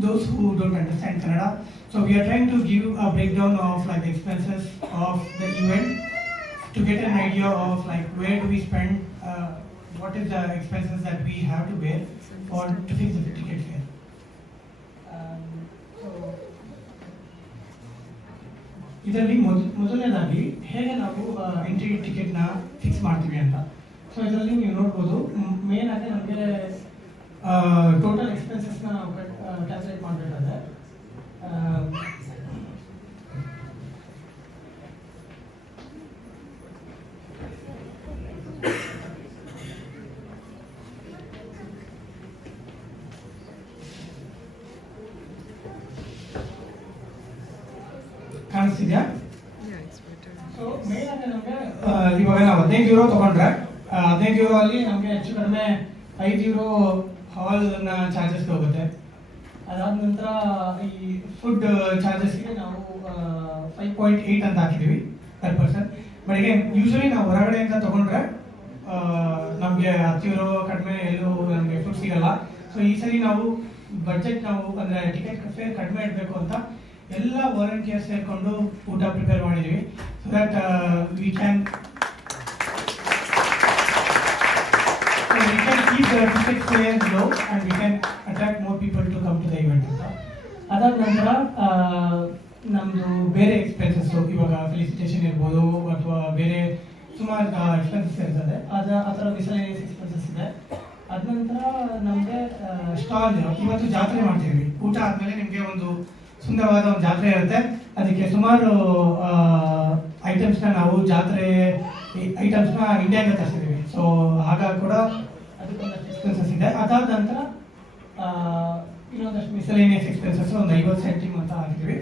those who don't understand Kannada, so we are trying to give a breakdown of like the expenses of the event to get an idea of like where do we spend, what is the expenses that we have to bear for to fix the ticket fare. So ಇದರಲ್ಲಿ ಮೊದಲನೇದಾಗಿ ಹೇಗೆ ನಾವು entry ಟಿಕೆಟ್ನ fix ಮಾಡ್ತೀವಿ ಅಂತ. So ಇದರಲ್ಲಿ ನೀವು ನೋಡ್ಬೋದು, ಮೇನ್ ಆಗಿ ನಮಗೆ ಟೋಟಲ್ ಎಕ್ಸ್ಪೆನ್ಸಸ್ನ ನಾವು ಕ್ಯಾಲ್ಕುಲೇಟ್ ಮಾಡಬೇಕಾದ್ರೆ ಕಾಣಿಸ್ತಿದ್ಯಾ? ಸೊ ಮೇನ್ ಆಗಿ ನಮಗೆ ಇವಾಗ ನಾವು 15 ಯೂರೋ ತಗೊಂಡ್ರೆ 15 ಯೂರೋ ಅಲ್ಲಿ ನಮಗೆ ಹೆಚ್ಚು ಕಡಿಮೆ 5 ಯೂರೋ ಹಾಲ್ನ ಚಾರ್ಜಸ್ಗೆ ಹೋಗುತ್ತೆ. ಅದಾದ ನಂತರ ಈ ಫುಡ್ ಚಾರ್ಜಸ್ಗೆ ನಾವು 5.8 ಅಂತ ಹಾಕಿದ್ದೀವಿ ಪರ್ ಪರ್ಸನ್. ಬಟ್ ಈಗ ಯೂಶ್ವಲಿ ನಾವು ಹೊರಗಡೆಯಿಂದ ತಗೊಂಡ್ರೆ ನಮಗೆ 10 ಯೂರೋ ಕಡಿಮೆ ಎಲ್ಲೂ ನಮಗೆ ಫುಡ್ ಸಿಗಲ್ಲ. ಸೊ ಈ ಸರಿ ನಾವು ಬಡ್ಜೆಟ್ ನಾವು ಅಂದರೆ ಟಿಕೆಟ್ ಫೇರ್ ಕಡಿಮೆ ಇಡಬೇಕು ಅಂತ ಎಲ್ಲ ವಾಲಂಟಿಯರ್ಸ್ ಸೇರಿಕೊಂಡು ಊಟ ಪ್ರಿಪೇರ್ ಮಾಡಿದ್ದೀವಿ. So that we can keep the ticket fares low and we can attract more people to come to the event ಅಂತ. ಅದಾದ ನಂತರ ನಮ್ಮದು ಬೇರೆ ಎಕ್ಸ್ಪೆನ್ಸಸ್, ಇವಾಗ ಫೆಲಿಸಿಟೇಷನ್ ಇರ್ಬೋದು ಅಥವಾ ಬೇರೆ ಸುಮಾರು ಎಕ್ಸ್ಪೆನ್ಸಸ್ ಇರ್ತದೆ, ಆ ಥರ ಮಿಸಲೇನಿಯಸ್ ಎಕ್ಸ್ಪೆನ್ಸಸ್ ಇದೆ. ಅದ ನಂತರ ನಮಗೆ ಸ್ಟಾಲ್, ಇವತ್ತು ಜಾತ್ರೆ ಮಾಡ್ತೀವಿ, ಊಟ ಆದಮೇಲೆ ನಿಮಗೆ ಒಂದು ಸುಂದರವಾದ ಒಂದು ಜಾತ್ರೆ ಇರುತ್ತೆ. ಅದಕ್ಕೆ ಸುಮಾರು ಐಟಮ್ಸ್ನ ನಾವು ಜಾತ್ರೆ ಐಟಮ್ಸ್ನ ಇಂಡಿಯಾಗೆ ತರಿಸಿದ್ದೀವಿ. ಸೊ ಆಗ ಕೂಡ ಅದಕ್ಕೊಂದಷ್ಟು ಎಕ್ಸ್ಪೆನ್ಸಸ್ ಇದೆ. ಅದಾದ ನಂತರ ಇನ್ನೊಂದಷ್ಟು ಮಿಸಲೇನಿಯಸ್ ಎಕ್ಸ್ಪೆನ್ಸಸ್ ಒಂದು 50 ಸೆಂಟಿಮ್ ಅಂತ ಹಾಕಿದ್ವಿ.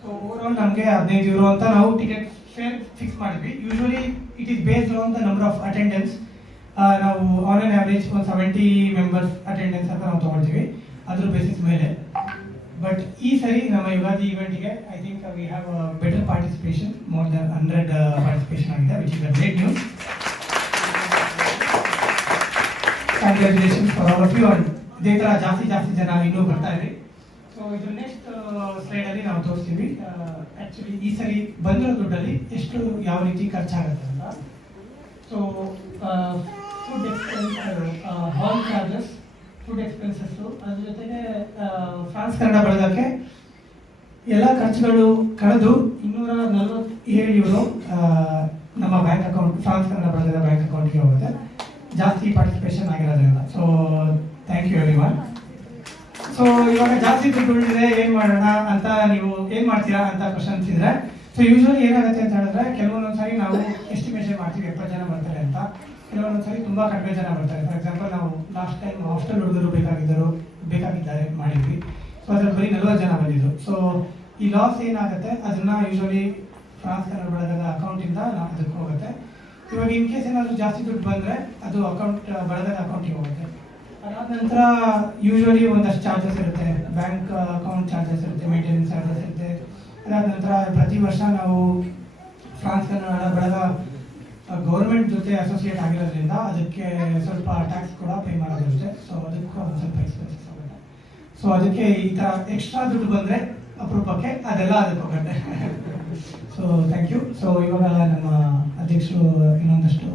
ಸೊ ಓವರ್ ನಮಗೆ 15 ಯೂರೋ ಅಂತ ನಾವು ಟಿಕೆಟ್ ಫೇರ್ ಫಿಕ್ಸ್ ಮಾಡಿದ್ವಿ. Usually it is based on the number of attendance. ನಾವು ಆನ್ ಆನ್ ಆವ್ರೇಜ್ ಒಂದು 70 ಮೆಂಬರ್ಸ್ ಅಟೆಂಡೆನ್ಸ್ ಅಂತ ನಾವು ತೊಗೊಳ್ತೀವಿ ಅದ್ರ ಬೇಸಿಸ್ ಮೇಲೆ. ಬಟ್ ಈ ಸರಿ ನಮ್ಮ ಯುಗಾದಿ ಇವೆಂಟ್ಗೆ I think we have better participation, more than 100 participation ಆಗಿದೆ, which is a great news. Congratulations for all of you. And ಇದೇ ಥರ ಜಾಸ್ತಿ ಜನ ಇನ್ನೂ ಬರ್ತಾ ಇರಿ. ಸೊ ಇದು ನೆಕ್ಸ್ಟ್ ಸ್ಲೈಡಲ್ಲಿ ನಾವು ತೋರಿಸ್ತೀವಿ ಆ್ಯಕ್ಚುಲಿ ಈ ಸರಿ ಬಂದಿರೋ ದುಡ್ಡಲ್ಲಿ ಎಷ್ಟು ಯಾವ ರೀತಿ ಖರ್ಚಾಗುತ್ತೆ ಅಂತ. ಸೊ ಫುಡ್ ಎಕ್ಸ್ಪೆನ್ಸ್, ಹಾಲ್ ಚಾರ್ಜಸ್, ಫುಡ್ ಎಕ್ಸ್ಪೆನ್ಸಸ್ಸು, ಅದ್ರ ಜೊತೆಗೆ ಫ್ರಾನ್ಸ್ ಕನ್ನಡ ಬೆಳೆದಕ್ಕೆ ಎಲ್ಲ ಖರ್ಚುಗಳು ಕಳೆದು 247 ಯೂರೋ ನಮ್ಮ ಬ್ಯಾಂಕ್ ಅಕೌಂಟ್, ಫ್ರಾನ್ಸ್ ಕನ್ನಡ ಬಳಗದ ಬ್ಯಾಂಕ್ ಅಕೌಂಟ್ಗೆ ಹೋಗುತ್ತೆ, ಜಾಸ್ತಿ ಪಾರ್ಟಿಸಿಪೇಷನ್ ಆಗಿರೋದ್ರಿಂದ. So thank you everyone. So ಇವಾಗ ಜಾಸ್ತಿ ದುಡ್ಡು ಉಳಿದಿದೆ, ಏನು ಮಾಡೋಣ ಅಂತ ನೀವು ಏನು ಮಾಡ್ತೀರಾ ಅಂತ ಕ್ವಶನ್ಸ್ ಇದ್ರೆ, ಸೊ ಯೂಶ್ವಲಿ ಏನಾಗುತ್ತೆ ಅಂತ ಹೇಳಿದ್ರೆ, ಕೆಲವೊಂದೊಂದ್ಸರಿ ನಾವು ಎಸ್ಟಿಮೇಷನ್ ಮಾಡ್ತೀವಿ 70 ಜನ ಬರ್ತಾರೆ ಅಂತ, ಕೆಲವೊಂದೊಂದ್ಸರಿ ತುಂಬ ಕಡಿಮೆ ಜನ ಬರ್ತಾರೆ. ಫಾರ್ ಎಕ್ಸಾಂಪಲ್ ನಾವು ಲಾಸ್ಟ್ ಟೈಮ್ ಹಾಸ್ಟೆಲ್ ಹುಡುಗರು ಬೇಕಾಗಿದ್ದಾರೆ ಮಾಡಿದ್ವಿ. ಸೊ ಅದ್ರಲ್ಲಿ ಬರೀ 40 ಜನ ಬಂದಿದ್ರು. ಸೊ ಈ ಲಾಸ್ ಏನಾಗುತ್ತೆ ಅದನ್ನ ಯೂಶ್ವಲಿ ಫ್ರಾನ್ಸ್ ಕನ್ನಡ ಬಳಗದ ಅಕೌಂಟಿಂದ ನಾವು ಅದಕ್ಕೆ ಹೋಗುತ್ತೆ. ಇವಾಗ ಇನ್ ಕೇಸ್ ಏನಾದರೂ ಜಾಸ್ತಿ ದುಡ್ಡು ಬಂದರೆ ಅದು ಬಳಗದ ಅಕೌಂಟಿಗೆ ಹೋಗುತ್ತೆ. ಅದಾದ ನಂತರ ಯೂಶ್ವಲಿ ಒಂದಷ್ಟು ಚಾರ್ಜಸ್ ಇರುತ್ತೆ, ಬ್ಯಾಂಕ್ ಅಕೌಂಟ್ ಚಾರ್ಜಸ್ ಇರುತ್ತೆ, ಮೇಂಟೆನೆನ್ಸ್ ಚಾರ್ಜಸ್ ಇರುತ್ತೆ. ಅದಾದ ನಂತರ ಪ್ರತಿ ವರ್ಷ ನಾವು ಫ್ರಾನ್ಸ್ ಕನ್ನಡ ಬಳಗ ಗೌರ್ಮೆಂಟ್ ಜೊತೆ ಅಸೋಸಿಯೇಟ್ ಆಗಿರೋದ್ರಿಂದ ಅದಕ್ಕೆ ಸ್ವಲ್ಪ ಟ್ಯಾಕ್ಸ್ ಕೂಡ ಪೇ ಮಾಡೋದಿರುತ್ತೆ. ಸೊ ಅದಕ್ಕೂ ಒಂದು ಸ್ವಲ್ಪ ಎಕ್ಸ್ಪೆನ್ಸಸ್ ಆಗುತ್ತೆ. ಸೊ ಅದಕ್ಕೆ ಈ ಥರ ಎಕ್ಸ್ಟ್ರಾ ದುಡ್ಡು ಬಂದರೆ ಅಪರೂಪಕ್ಕೆ ಅದೆಲ್ಲ ಅದಕ್ಕೆ ಹೋಗುತ್ತೆ. So thank you. ಸೊ ಇವಾಗ ನಮ್ಮ ಅಧ್ಯಕ್ಷರು ಇನ್ನೊಂದಷ್ಟು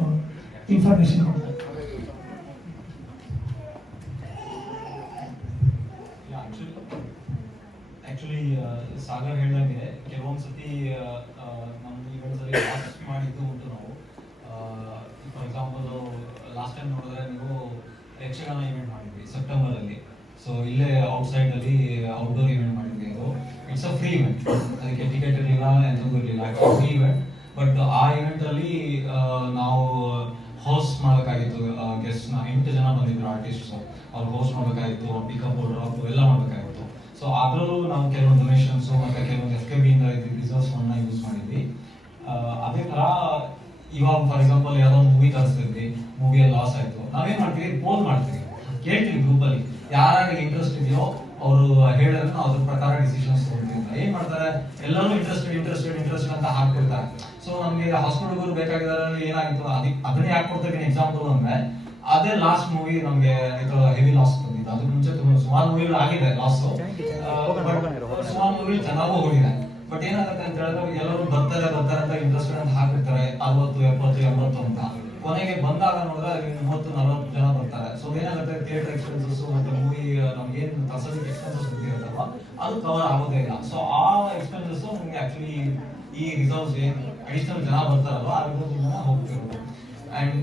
ಇನ್ಫಾರ್ಮೇಷನ್ ಕೊಡ್ತಾರೆ. ಆ್ಯಕ್ಚುಲಿ ಸಾಗರ್ ಹೇಳ್ದಂಗೆ ಕೆಲವೊಂದ್ಸತಿ ನಮ್ಮ ಈವೆಂಟ್ಸಲ್ಲಿ ಲಾಸ್ಟ್ ಮಾಡಿದ್ದು ಉಂಟು ನಾವು. ಫಾರ್ ಎಕ್ಸಾಂಪಲ್ ಲಾಸ್ಟ್ ಟೈಮ್ ನೋಡಿದ್ರೆ ನೀವು ಯಕ್ಷಗಾನ ಇವೆಂಟ್ ಮಾಡಿದ್ವಿ ಸೆಪ್ಟೆಂಬರಲ್ಲಿ. ಸೊ ಇಲ್ಲೇ ಔಟ್ಸೈಡಲ್ಲಿ ಔಟ್ಡೋರ್ ಇವೆಂಟ್ ಮಾಡಿದ್ವಿ. ಅದು ಇಟ್ಸ್ ಅ ಫ್ರೀ ಇವೆಂಟ್, ಅದಕ್ಕೆ ಟಿಕೆಟ್ ಇರಲಿಲ್ಲ, ಎಂಥದ್ದು ಇರಲಿಲ್ಲ, ಫ್ರೀ ಇವೆಂಟ್. ಬಟ್ ಆ ಇವೆಂಟಲ್ಲಿ ನಾವು ಹೋಸ್ಟ್ ಮಾಡಬೇಕಾಗಿತ್ತು ಗೆಸ್ಟ್ನ. 8 ಜನ ಬಂದಿದ್ರು ಆರ್ಟಿಸ್ಟ್ಸು, ಅವ್ರು ಹೋಸ್ಟ್ ಮಾಡಬೇಕಾಗಿತ್ತು, ಪಿಕಪ್ ಡ್ರಾಪ್ ಎಲ್ಲ ಮಾಡಬೇಕಾಗಿತ್ತು. ಸೊ ಅದರಲ್ಲೂ ನಾವು ಕೆಲವೊಂದು ಡೊನೇಷನ್ಸು ಮತ್ತು ಕೆಲವೊಂದು FKB ಇಂದ ರಿಸರ್ವ್ಸ್ ಫಂಡ್ನ ಯೂಸ್ ಮಾಡಿದ್ವಿ. ಅದೇ ಥರ ಇವಾಗ ಫಾರ್ ಎಕ್ಸಾಂಪಲ್ ಯಾವುದೋ ಒಂದು ಮೂವಿ ತರಿಸ್ತಿದ್ವಿ, ಮೂವಿಯಲ್ಲಿ ಲಾಸ್ ಆಯಿತು, ನಾವೇನು ಮಾಡ್ತೀವಿ, ಪೋಲ್ ಮಾಡ್ತೀವಿ, ಕೇಳ್ತೀವಿ ಗ್ರೂಪಲ್ಲಿ ಯಾರಿಗೆ ಇಂಟ್ರೆಸ್ಟ್ ಇದೆಯೋ ಅವರು ಹೇಳಿದ್ರೆ ನಾವು ಅದ್ರ ಪ್ರಕಾರ ಡಿಸಿಷನ್ಸ್ ತೊಗೊಳ್ತೀವಿ. ಏನು ಮಾಡ್ತಾರೆ, ಎಲ್ಲರೂ ಇಂಟ್ರೆಸ್ಟೆಡ್ ಅಂತ ಹಾಕ್ಕೊಡ್ತಾರೆ. ಸೊ ನಮಗೆ ಹಾಸ್ಪಿಟಲ್ಗಳು ಬೇಕಾಗಿದ್ದಾರೆ ಏನಾಗಿತ್ತು, ಅದನ್ನೇ ಯಾಕೆ ಕೊಡ್ತೀವಿ ಎಕ್ಸಾಂಪಲ್ ಅಂದರೆ, ಅದೇ ಲಾಸ್ಟ್ ಮೂವಿ ನಮಗೆ ಹೆವಿ ಲಾಸ್ ಬಂದಿತ್ತು. ಅದಕ್ಕೆ ಮುಂಚೆ ಸುಮಾರು ಮೂವಿಗಳು ಆಗಿದೆ ಲಾಸು, ಸುಮಾರು ಮೂವಿಗಳು ಚೆನ್ನಾಗೂ ಹೋಗಿದೆ. ಬಟ್ ಏನಾಗುತ್ತೆ ಅಂತ ಹೇಳಿದ್ರೆ, ಎಲ್ಲರೂ ಬರ್ತಾರೆ ಅಂತ ಇಂಟ್ರೆಸ್ಟೆಡ್ ಅಂತ ಹಾಕಿರ್ತಾರೆ, 60, 70, 80 ಅಂತ. ಕೊನೆಗೆ ಬಂದಾಗ ನೋಡಿದ್ರೆ 30-40 ಜನ ಬರ್ತಾರೆ. ಸೊ ಏನಾಗುತ್ತೆ, ಥಿಯೇಟರ್ ಎಕ್ಸ್ಪೆನ್ಸಸ್ ಮತ್ತು ಮೂವಿ ನಮ್ಗೇನು ತರ್ಸೋದಕ್ಕೆ ಎಕ್ಸ್ಪೆನ್ಸಸ್ ಇರುತ್ತಲ್ವ ಅದು ಕವರ್ ಆಗೋದೇ ಇಲ್ಲ. ಸೊ ಆ ಎಕ್ಸ್ಪೆನ್ಸಸ್ ನಮಗೆ ಆಕ್ಚುಲಿ ಈ ರಿಸರ್ವ್ಸ್ ಏನು ಅಡಿಷನಲ್ ಜನ ಬರ್ತಾರಲ್ವ ಆ ಜನ ಹೋಗ್ತಿರೋದು. ಆ್ಯಂಡ್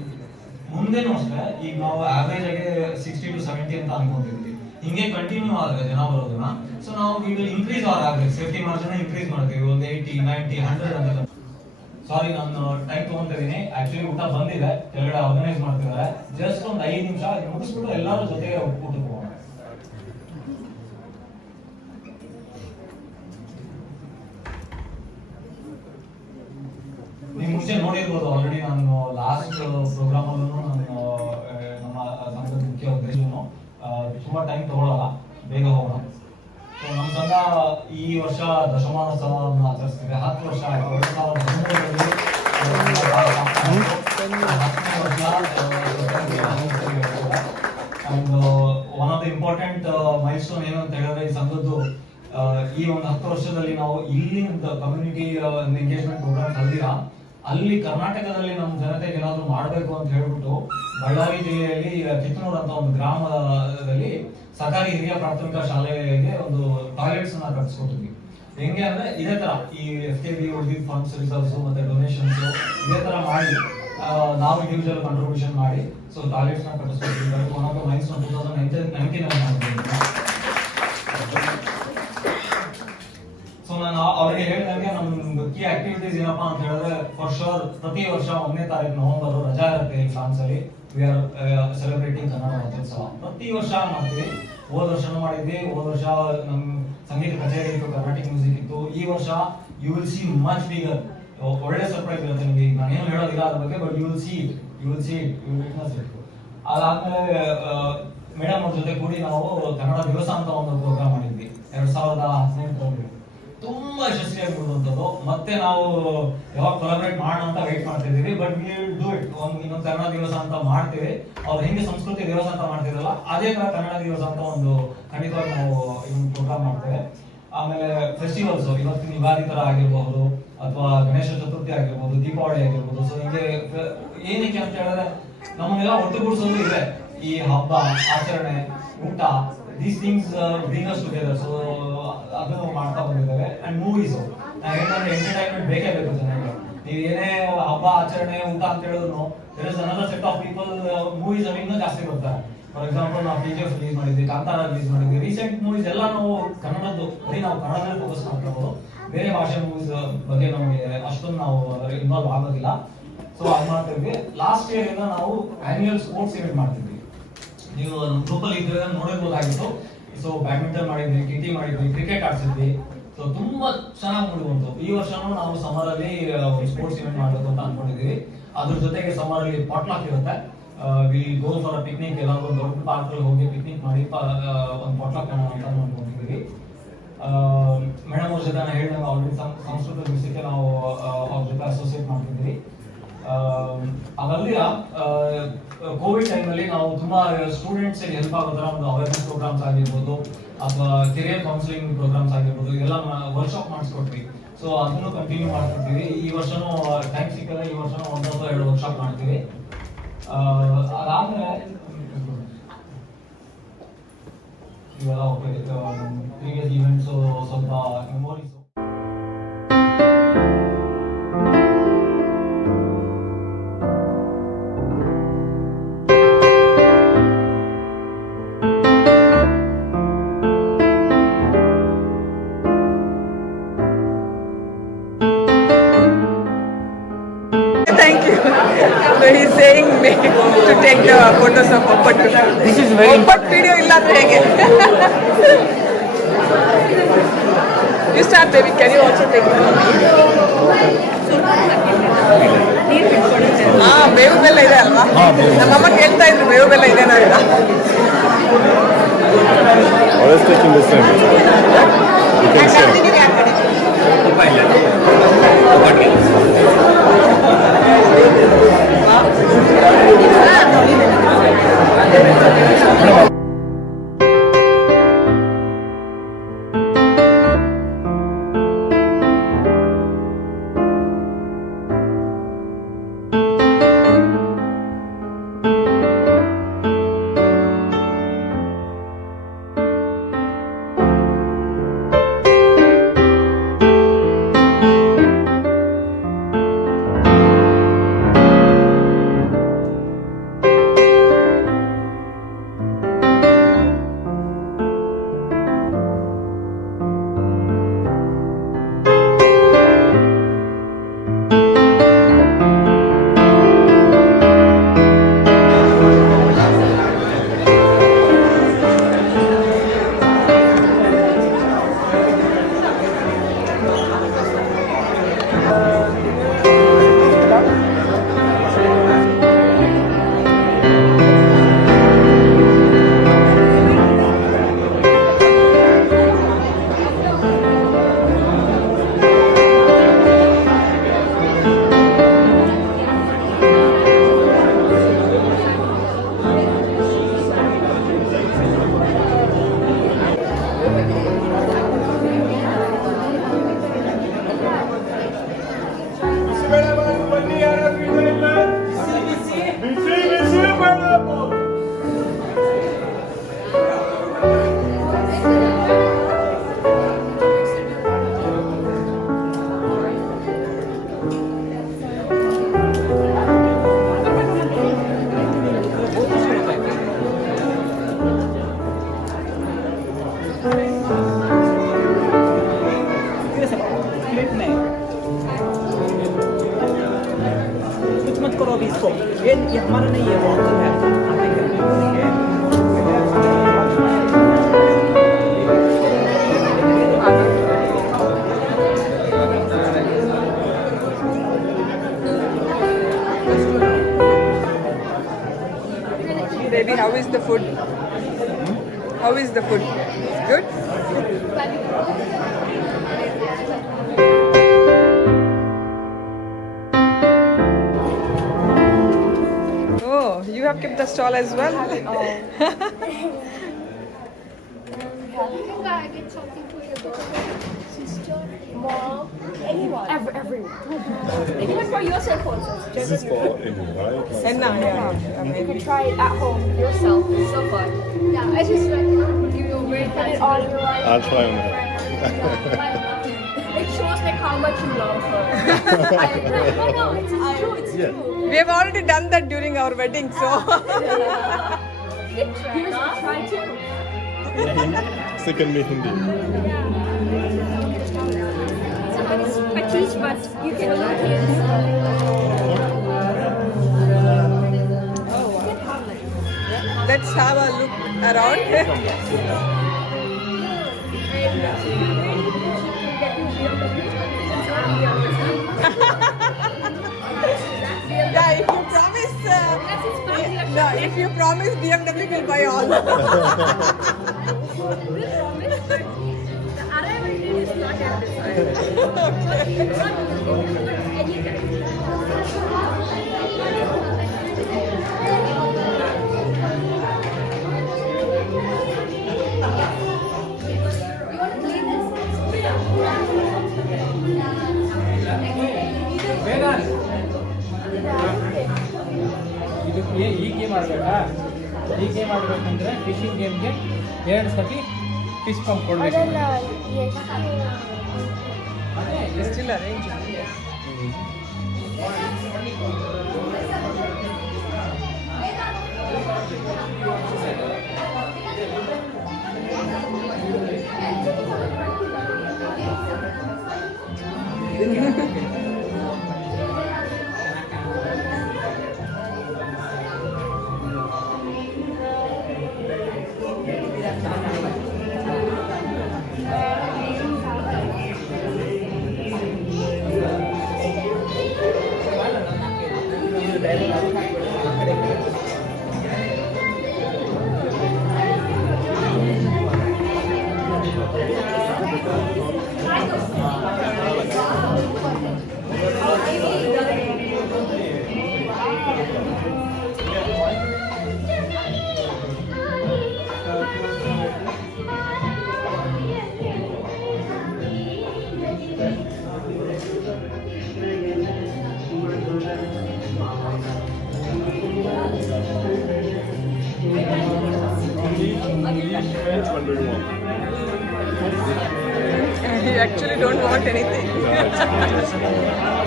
ಮುಂದೆನೂ ಅಷ್ಟೇ, ಈಗ ನಾವು ಆವ್ರೇಜ್ ಆಗಿ 60 to 70 ಅಂತ ಅನ್ಕೊಂಡಿದ್ವಿ. ಹಿಂಗೆ ಕಂಟಿನ್ಯೂ ಆದರೆ ಜನ ಬರೋದನ್ನ, ಸೊ ನಾವು we will increase our average, safety margin increase ಮಾಡ್ತೀವಿ. ಒಂದು 80, 90, 100 ಅಂತ. ಸಾರಿ, ನಾನು ಟೈಮ್ ತೊಗೊಂತಿದ್ದೀನಿ. ಆಕ್ಚುಲಿ ಊಟ ಬಂದಿದೆ, ಕೆಳಗಡೆ ಆರ್ಗನೈಸ್ ಮಾಡ್ತಿದ್ದಾರೆ. ಜಸ್ಟ್ ಒಂದು 5 ನಿಮಿಷ ಮುಗಿಸ್ಬಿಟ್ಟು ಎಲ್ಲರೂ ಜೊತೆಗೆ ಊಟಕ್ಕೆ ಹೋಗೋಣ. ನೀವು ಮುಂಚೆ ನೋಡಿರ್ಬೋದು ಆಲ್ರೆಡಿ, ನಾನು ಲಾಸ್ಟ್ ಪ್ರೋಗ್ರಾಮ್ ಅಲ್ಲೂ ನಾನು ನಮ್ಮ ಸಂಘದ ಮುಖ್ಯ ಉದ್ದೇಶನು ತುಂಬಾ ಟೈಮ್ ತಗೊಳ್ಳಲ್ಲ, ಬೇಗ ಹೋಗೋಣ. ಸೊ ನಮ್ಮ ಸಂಘ ಈ ವರ್ಷ ದಶಮಾನೋತ್ಸವವನ್ನು ಆಚರಿಸ್ತಿದೆ. 10 ವರ್ಷ ಆಯಿತು. 2013ರಲ್ಲಿ 10ನೇ ವರ್ಷ. And one of the important milestone ಏನು ಅಂತ ಹೇಳಿದ್ರೆ, ಈ ಸಂಘದ್ದು ಈ ಒಂದು 10 ವರ್ಷದಲ್ಲಿ ನಾವು ಇಲ್ಲಿ ಕಮ್ಯುನಿಟಿ ಎಂಗೇಜ್ಮೆಂಟ್ ಪ್ರೋಗ್ರಾಮ್ ಕಲ್ದಿರಾ, ಅಲ್ಲಿ ಕರ್ನಾಟಕದಲ್ಲಿ ನಮ್ಮ ಜನತೆಗೆ ಏನಾದ್ರು ಮಾಡಬೇಕು ಅಂತ ಹೇಳ್ಬಿಟ್ಟು ಬಳ್ಳಾರಿ ಜಿಲ್ಲೆಯಲ್ಲಿ ಕಿತ್ತನೂರು ಅಂತ ಒಂದು ಗ್ರಾಮದಲ್ಲಿ ಸರ್ಕಾರಿ ಹಿರಿಯ ಪ್ರಾಥಮಿಕ ಶಾಲೆಗೆ ಒಂದು ಟಾಯ್ಲೆಟ್ಸ್ ಅನ್ನ ಕಟ್ಟಿಸ್ಕೊಟ್ಟಿದ್ವಿ. ಹೆಂಗೆ ಅಂದ್ರೆ ಇದೇ ತರ ಈ FKB ಉಳಿದಿದ್ದ ಫಂಡ್ಸ್, ರಿಸರ್ವ್ಸ್ ಮತ್ತೆ ಡೊನೇಷನ್ಸ್ ಇದೇ ತರ ಮಾಡಿ ನಾವು ಇಂಡಿವಿಜುವಲ್ ಕಾಂಟ್ರಿಬ್ಯೂಷನ್ ಮಾಡಿ ಸೊ ಟಾಯ್ಲೆಟ್ಸ್ ನ ಕಟ್ಟಿಸ್ಕೊಟ್ಟಿದ್ವಿ. One of the milestone 2019 so ನಾನು ಅವ್ರಿಗೆ ಹೇಳಿದಂಗೆ ನಮ್ದು ಕೀ ಆಕ್ಟಿವಿಟೀಸ್ ಏನಪ್ಪಾ ಅಂತ ಹೇಳಿದ್ರೆ, ಫಾರ್ ಶೋರ್ ಪ್ರತಿ ವರ್ಷ 1ನೇ ತಾರೀಕು ನವೆಂಬರ್ ರಜಾ ಇರುತ್ತೆ ಫ್ರಾನ್ಸ್ ಅಲ್ಲಿ. We are celebrating Kannada Rajyotsava. ಪ್ರತಿ ವರ್ಷ ಮಾಡ್ತೀವಿ. ಹೋದ ವರ್ಷನೂ ಮಾಡಿದ್ವಿ. ಹೋದ ವರ್ಷ ನಮ್ ಸಂಗೀತ ಕಚೇರಿ ಇತ್ತು, ಕರ್ನಾಟಿಕ್ ಮ್ಯೂಸಿಕ್ ಇತ್ತು. ಈ ವರ್ಷ you will see much bigger. ಒಳ್ಳೆ ಸರ್ಪ್ರೈಸ್ ಇರುತ್ತೆ ನಿಮಗೆ. ನಾನೇನು ಹೇಳೋದಿಲ್ಲ ಅದ್ರ ಬಗ್ಗೆ, but you will see it. ಅದಾದ್ಮೇಲೆ ಮೇಡಮ್ ಅವ್ರ ಜೊತೆ ಕೂಡಿ ನಾವು ಕನ್ನಡ ದಿವಸ ಅಂತ ಒಂದು ಪ್ರೋಗ್ರಾಮ್ ಮಾಡಿದ್ವಿ 2018ರಲ್ಲಿ. ತುಂಬಾ ಯಶಸ್ವಿಯಾಗಿ ಬಿಡುವಂಥದ್ದು. ಮತ್ತೆ ನಾವು ಯಾವಾಗ ಕೊಲಾಬ್ರೇಟ್ ಮಾಡೋಣ ಅಂತ ವೇಟ್ ಮಾಡ್ತಿದ್ದೀವಿ. But we will do it. ಇನ್ನೊಂದು ಕನ್ನಡ ದಿವಸ ಅಂತ ಮಾಡ್ತೀವಿ. ಅವ್ರು ಹೆಂಗೆ ಸಂಸ್ಕೃತಿ ದಿವಸ ಅಂತ ಮಾಡ್ತಿರಲ್ಲ ಅದೇ ತರ ಕನ್ನಡ ದಿವಸ ಅಂತ ಒಂದು ಖಂಡಿತವಾಗಿ ನಾವು ಇದೊಂದು ಪ್ರೋಗ್ರಾಮ್ ಮಾಡ್ತೇವೆ. ಆಮೇಲೆ ಫೆಸ್ಟಿವಲ್ಸ್, ಇವತ್ತಿನ ಯುಗಾದಿ ತರ ಆಗಿರ್ಬಹುದು, ಅಥವಾ ಗಣೇಶ ಚತುರ್ಥಿ ಆಗಿರ್ಬೋದು, ದೀಪಾವಳಿ ಆಗಿರ್ಬೋದು. ಸೊ ಹಿಂಗೆ ಏನಕ್ಕೆ ಅಂತ ಹೇಳಿದ್ರೆ ನಮ್ಮನ್ನೆಲ್ಲ ಒಟ್ಟುಗೂಡಿಸೋದು ಇದೆ. ಈ ಹಬ್ಬ ಆಚರಣೆ, ಊಟ these things bring us together. So ಅದನ್ನು ಮಾಡ್ತಾ ಬಂದಿದ್ದೇವೆ. ಅಂಡ್ ಮೂವೀಸು ನಾವೇನಂದ್ರೆ ಎಂಟರ್ಟೈನ್ಮೆಂಟ್ ಬೇಕೇ ಬೇಕು ಜನರಿಗೆ. ನೀವು ಏನೇ ಹಬ್ಬ ಆಚರಣೆ ಊಟ ಅಂತ ಹೇಳಿದ್ರು there is another set of people movies ಅಲ್ಲಿ ಇನ್ನೂ ಜಾಸ್ತಿ ಬರ್ತಾರೆ. ಫಾರ್ ಎಕ್ಸಾಂಪಲ್ ನಾವು KGF ರಿಲೀಸ್ ಮಾಡಿದ್ವಿ, ಕಾಂತಾರ ರಿಲೀಸ್ ಮಾಡಿದ್ವಿ. ರೀಸೆಂಟ್ ಮೂವೀಸ್ ಎಲ್ಲ ನಾವು ಕನ್ನಡದ್ದು ಬರೀ ನಾವು ಕನ್ನಡದಲ್ಲಿ ಫೋಕಸ್ ಮಾಡ್ತಾ ಬೇರೆ ಭಾಷೆ ಮೂವೀಸ್ ಬಗ್ಗೆ ನಮಗೆ ಅಷ್ಟೊಂದು ನಾವು ಇನ್ವಾಲ್ವ್ ಆಗೋದಿಲ್ಲ. ಸೊ ಅದು ಮಾಡ್ತಿದ್ವಿ. ಲಾಸ್ಟ್ ಇಯರ್ ಇಂದ ನಾವು ಆನ್ಯುವಲ್ ಸ್ಪೋರ್ಟ್ಸ್ ಇವೆಂಟ್ ಮಾಡ್ತಿದ್ವಿ. ನೀವು ಗ್ರೂಪ್ ಅಲ್ಲಿ ಇದ್ರೆ ನೋಡಿರ್ಬೋದಾಗಿತ್ತು. ಸೊ ಬ್ಯಾಡ್ಮಿಂಟನ್ ಮಾಡಿದ್ವಿ, ಟಿಟಿ ಮಾಡಿದ್ವಿ, ಕ್ರಿಕೆಟ್ ಆಡ್ಸಿದ್ವಿ. ಸೊ ತುಂಬಾ ಚೆನ್ನಾಗಿ ಮೂಡಿ ಬಂತು. ಈ ವರ್ಷನೂ ನಾವು ಸಮ್ಮರ್ ಅಲ್ಲಿ ಸ್ಪೋರ್ಟ್ಸ್ ಇವೆಂಟ್ ಮಾಡಬೇಕು ಅಂತ ಅನ್ಕೊಂಡಿದೀವಿ. ಅದ್ರ ಜೊತೆಗೆ ಸಮ್ಮರ್ ಅಲ್ಲಿ ಪಾಟ್ಲಾಕ್ ಇರುತ್ತೆ. Will go for a picnic. ಎಲ್ಲಾದ್ರೂ ಒಂದು ದೊಡ್ಡ ಪಾರ್ಕ್ ಅಲ್ಲಿ ಹೋಗಿ ಪಿಕ್ನಿಕ್ ಮಾಡಿ ಒಂದು ಪಾಟ್ಲಾಕ್ ಅಂತ ಅನ್ಕೊಂಡಿದ್ದೀವಿ. ಮೇಡಮ್ ಅವ್ರ ಜೊತೆ ನಾನು ಹೇಳಿದಾಗ ಆಲ್ರೆಡಿ ಸಂಸ್ಕೃತ ವಿಷಯಕ್ಕೆ ನಾವು ಅವ್ರ ಜೊತೆ ಅಸೋಸಿಯೇಟ್ ಮಾಡ್ತಿದ್ದೀವಿ. ಅದಲ್ಲದೆ ಕೋವಿಡ್ ಟೈಮಲ್ಲಿ ನಾವು ತುಂಬಾ ಸ್ಟೂಡೆಂಟ್ಸ್ ಹೆಲ್ಪ್ ಆಗೋ ಥರ ಒಂದು ಅವೇರ್ನೆಸ್ ಪ್ರೋಗ್ರಾಮ್ಸ್ ಆಗಿರ್ಬೋದು ಅಥವಾ ಕೆರಿಯರ್ ಕೌನ್ಸಿಲಿಂಗ್ ಪ್ರೋಗ್ರಾಮ್ಸ್ ಆಗಿರ್ಬೋದು ಇದೆಲ್ಲ ವರ್ಕ್ಶಾಪ್ ಮಾಡಿಸ್ಕೊಟ್ವಿ. ಸೊ ಅದನ್ನು ಕಂಟಿನ್ಯೂ ಮಾಡ್ತಿರ್ತೀವಿ. ಈ ವರ್ಷನೂ ಟೈಮ್ ಸಿಕ್ಕಲ್ಲ, ಈ ವರ್ಷನೂ 1 ಅಥವಾ 2 ವರ್ಕ್ಶಾಪ್ ಮಾಡ್ತೀವಿ. ಅದಾದ್ಮೇಲೆ ಇವೆಲ್ಲ ಪ್ರೀವಿಯಸ್ ಈವೆಂಟ್ಸ್ ಸ್ವಲ್ಪ memories. Thank you. So he's saying me to take the photos of Oppat. This is very Oppat video illa andre hege. You start, baby. Can you also take it? ಬೇವು ಬೆಲ್ಲ ಇದೆ ಅಲ್ವಾ? ನಮ್ಮಮ್ಮ ಕೇಳ್ತಾ ಇದ್ರು ಬೇವು ಬೆಲ್ಲ ಇದೆನಾ ಅಂತ. Always taking the same. You can share. Baby, how is the food? How is the food? Good? Oh, you have kept the stall as well? I think I get something for your daughter, sister, mom, anyone. Everyone. Even for yourself also. This is for Emu, right? Like And now, yeah. You can try it at home yourself. It's so fun. Yeah, I just like give you Put it all over. I'll try on her. It shows like how much you love her. No, it's true. It's Yeah. true. We have already done that during our wedding, so. Try too. Second me Hindi. Somebody's petite, but you can look at Let's have a look around. Yeah, if you promise, no, if you promise BMW, we'll buy all. The arrival date is not yet decided. ಇದಕ್ಕೆ ಈ game ಆಡಬೇಕಾ? ಈ game ಆಡಬೇಕಂದ್ರೆ fishing ಗೇಮ್ಗೆ 2 ಸತಿ fish pump ಕೊಡಬೇಕು. Still arrange. Which one do you want? You actually don't want anything.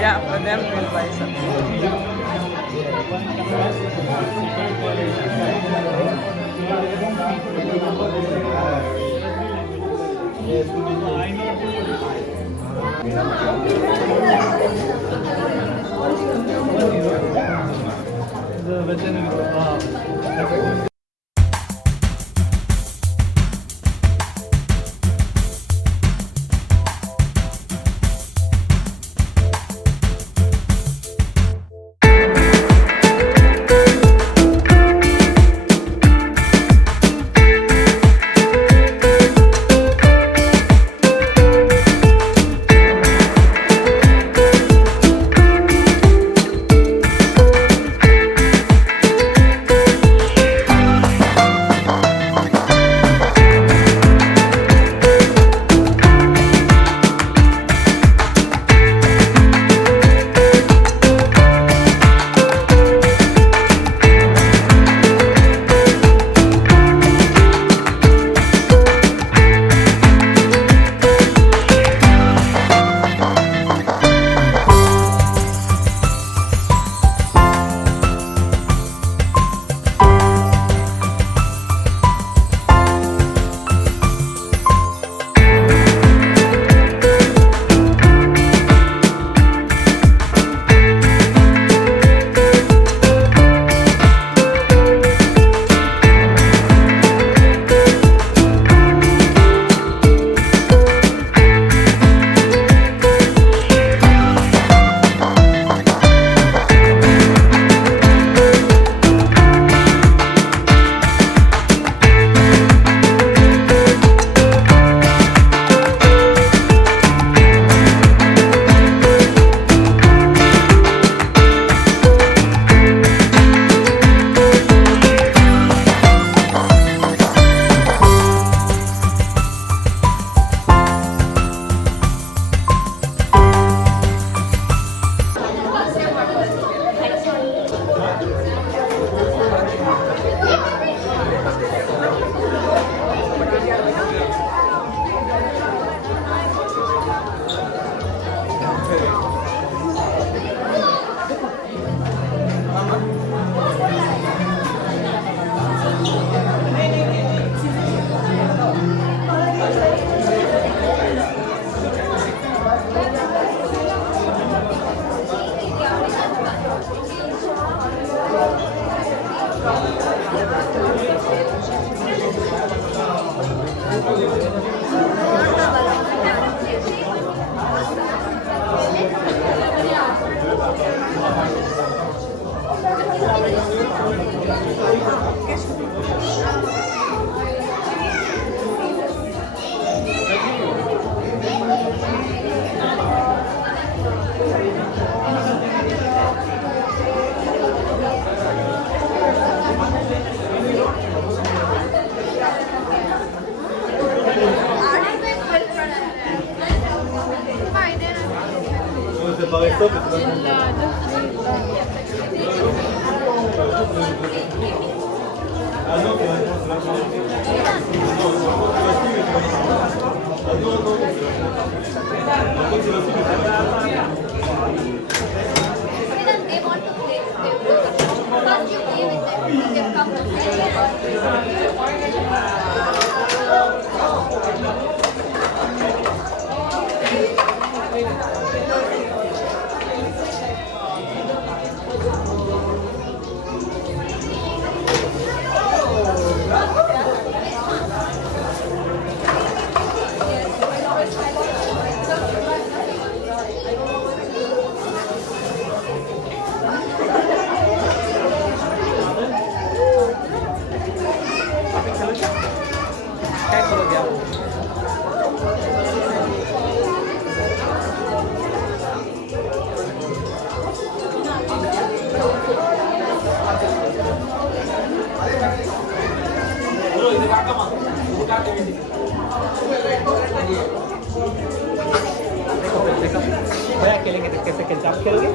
Yeah, for them we'll buy The séparer ça parce que ah non, c'est भैया खेलेंगे कैसे खेलते आप खेलोगे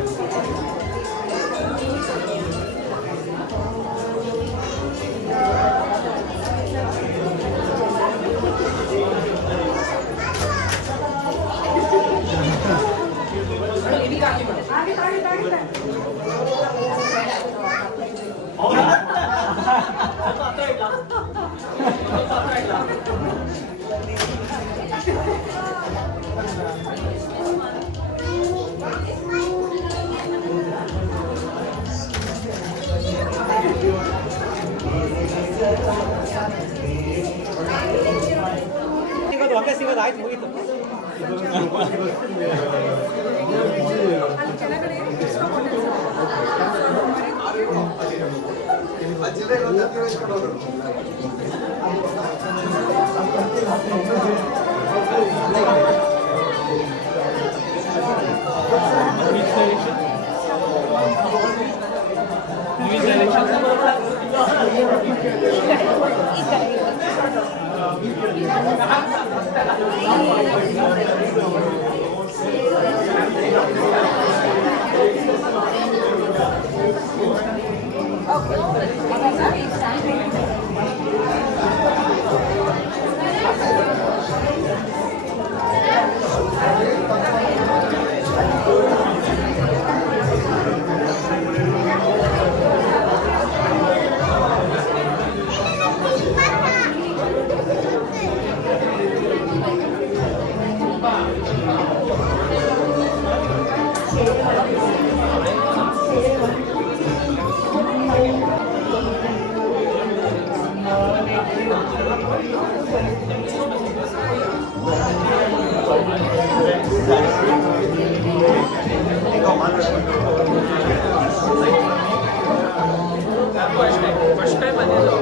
ಸಿಗೋದು ಒಕೆ ಸಿಗೋದು ಆಯ್ತು ಮುಗೀತು ಫಸ್ಟ್ ಟೈಮ್ ಬಂದಿದ್ದು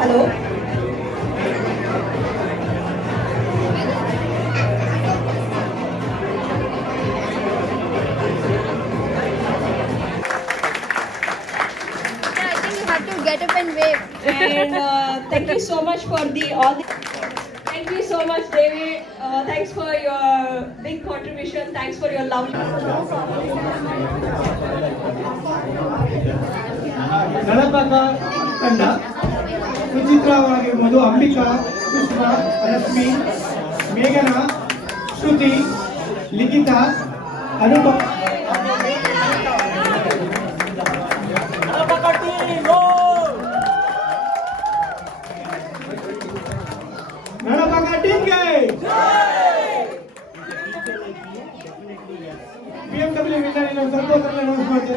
hello Get up and wave. and thank you so much for all the thank you so much David, thanks for your big contribution, thanks for your love. ಗಣಪಕ ತಂಡ ಸುಚಿತ್ರವಾಗಿರ್ಬೋದು, ಅಂಬಿಕಾ, ಕೃಷ್ಣ, ರಶ್ಮಿ, ಮೇಘನಾ, ಶ್ರುತಿ, ಲಿಖಿತಾ, ಅನುಪಮ. ಗಣಪಕ ಟೀಮ್ಗೆ BMW ವಿನ್ನರ್ ಇನ್ನೊಂದು ಸ್ವಲ್ಪ ಹೊತ್ತಲ್ಲಿ announce ಮಾಡ್ತೀನಿ.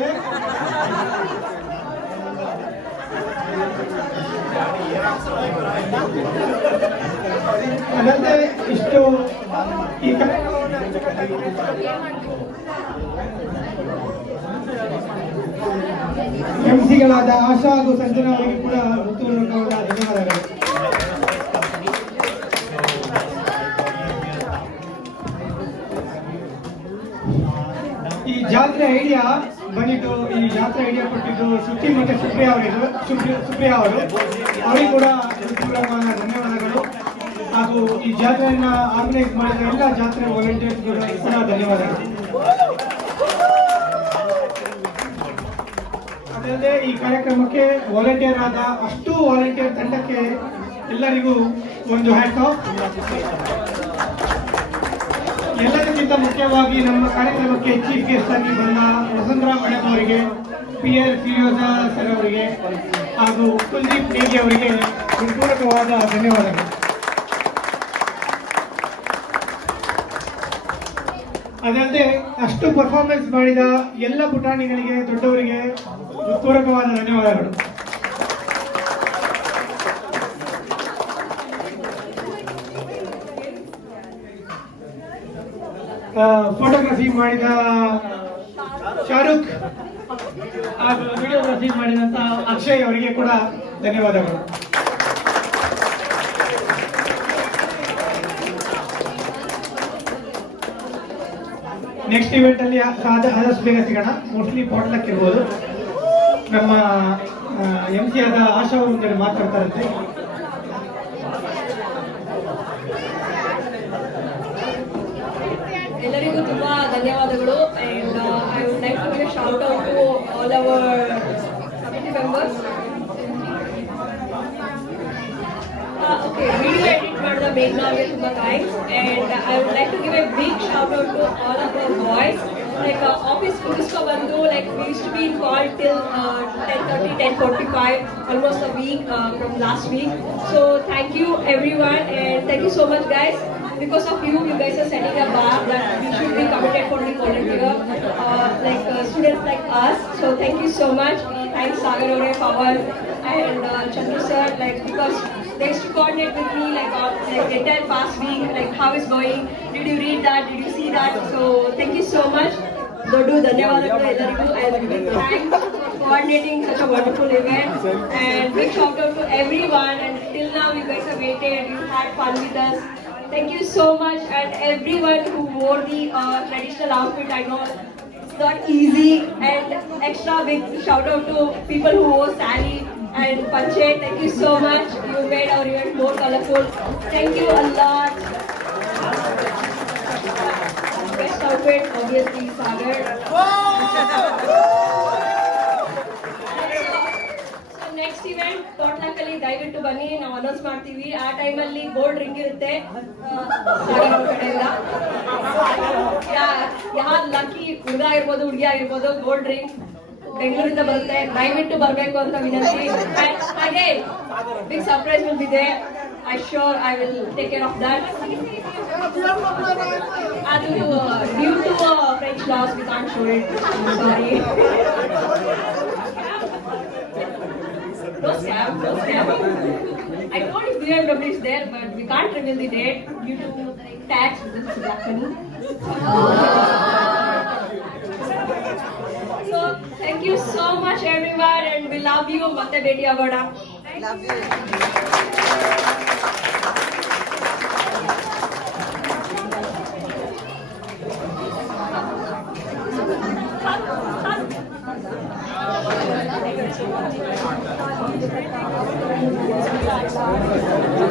ಎಂಸಿಗಳಾದ ಆಶಾ ಹಾಗೂ ಸಂಜನಾ ಅವರಿಗೆ ಕೂಡ ಹೃತ್ಪೂರ್ವಕವಾದ ಧನ್ಯವಾದಗಳು. ಈ ಜಾತ್ರೆ ಐಡಿಯಾ ಬಂದಿದ್ದು, ಈ ಜಾತ್ರೆ ಐಡಿಯಾ ಕೊಟ್ಟಿದ್ದು ಶ್ರುತಿ ಮತ್ತೆ ಸುಪ್ರಿಯಾ ಅವರು ಅವರಿಗೆ ಕೂಡ ಹೃತ್ಪೂರ್ವಕವಾದ ಧನ್ಯವಾದಗಳು. ಹಾಗೂ ಈ ಜಾತ್ರೆಯನ್ನ ಆರ್ಗನೈಸ್ ಮಾಡಿದ ಎಲ್ಲ ಜಾತ್ರೆ ವಾಲಂಟಿಯರ್ಸ್ ಕೂಡ ಧನ್ಯವಾದಗಳು. ಅದಲ್ಲದೆ ಈ ಕಾರ್ಯಕ್ರಮಕ್ಕೆ ವಾಲಂಟಿಯರ್ ಆದ ಅಷ್ಟು ವಾಲಂಟಿಯರ್ ತಂಡಕ್ಕೆ ಎಲ್ಲರಿಗೂ ಒಂದು ಹ್ಯಾಟ್ ಆಫ್. ಎಲ್ಲದಕ್ಕಿಂತ ಮುಖ್ಯವಾಗಿ ನಮ್ಮ ಕಾರ್ಯಕ್ರಮಕ್ಕೆ ಚೀಫ್ ಗೆಸ್ಟ್ ಆಗಿ ಬಂದ ವಸಂತರಾ ಮೇಡಮ್ ಅವರಿಗೆ, PR ಫಿಲಿಯೋಜಾ ಸರ್ ಅವರಿಗೆ ಹಾಗೂ ಕುಲ್ದೀಪ್ ನೇಗಿ ಅವರಿಗೆ ಹೃತ್ಪೂರ್ವಕವಾದ ಧನ್ಯವಾದಗಳು. ಅದಲ್ಲದೆ ಅಷ್ಟು ಪರ್ಫಾರ್ಮೆನ್ಸ್ ಮಾಡಿದ ಎಲ್ಲ ಪುಟಾಣಿಗಳಿಗೆ, ದೊಡ್ಡವರಿಗೆ ಹೃತ್ಪೂರ್ವಕವಾದ ಧನ್ಯವಾದಗಳು. ಫೋಟೋಗ್ರಫಿ ಮಾಡಿದ ಶಾರುಖ್ ಹಾಗೂ ವಿಡಿಯೋಗ್ರಫಿ ಮಾಡಿದಂತ ಅಕ್ಷಯ್ ಅವರಿಗೆ ಕೂಡ ಧನ್ಯವಾದಗಳು. ನೆಕ್ಸ್ಟ್ ಇವೆಂಟ್ ಅಲ್ಲಿ ಆದಷ್ಟು ಬೇಗ ಸಿಗೋಣ. ಮೋಸ್ಟ್ಲಿ ಪಾಟ್ಲಕ್ ಇರ್ಬೋದು. ನಮ್ಮ MC ಆದ ಆಶಾ ಅವರು ಒಂದೆರಡು ಮಾತಾಡ್ತಾರಂತೆ. ಎಲ್ಲರಿಗೂ ತುಂಬಾ ಧನ್ಯವಾದಗಳು. And I would like to give shout out to all our committee members. Okay, video edit ಮಾಡಿದ ಮೇಘ್ನಾಗೆ ತುಂಬಾ thanks. And I would like to give a big shout out to all of our boys. Like office ಮುಗಿಸ್ಕೊ ಬಂದು like we use to be called till 10:30, 10:45, almost a week from last week. So thank you everyone and thank you so much guys. Because of you guys are setting a bar that we should be committed for the volunteer, students like us. So thank you so much. Thanks Sagar Ore, Pawan and Chandru sir, because they used to coordinate with me the entire past week, how is going, did you read that, did you see that? So thank you so much. Dodu ಧನ್ಯವಾದಗಳು ಎಲ್ಲರಿಗೂ. And big thanks for coordinating such a wonderful event. And big shout out to everyone. And till now you guys have waited, you had fun with us. Thank you so much. And everyone who wore the traditional outfit, I know it's not easy. And extra big shout out to people who wore sari and Panchet. Thank you so much. You made our event more colorful. Thank you a lot. Best outfit, obviously, Sagar. So next event, Potluck ಅಲ್ಲಿ ದಯವಿಟ್ಟು ಬನ್ನಿ, ನಾವು announce ಮಾಡ್ತೀವಿ. ಆ ಟೈಮಲ್ಲಿ gold ring ಇರುತ್ತೆ ಸಾಗರ್ ಅವ್ರ ಕಡೆಯಿಂದ. ಯಾರು ಲಕ್ಕಿ ಹುಡುಗ ಆಗಿರ್ಬೋದು, ಹುಡುಗಿ ಆಗಿರ್ಬೋದು, ಗೋಲ್ಡ್ ರಿಂಗ್ ಬೆಂಗಳೂರಿಂದ ಬರುತ್ತೆ. ದಯವಿಟ್ಟು ಬರಬೇಕು ಅಂತ ವಿನಂತಿ. ಹಾಗೆ big surprise will be there. I sure I will take care of that. Due to French laws, we can't show it. I'm sorry. No scam. I told you BMW is there, but we can't reveal the date due to tax. This is happening. So thank you so much everyone, and we love you. Matte beti agoda. Love you.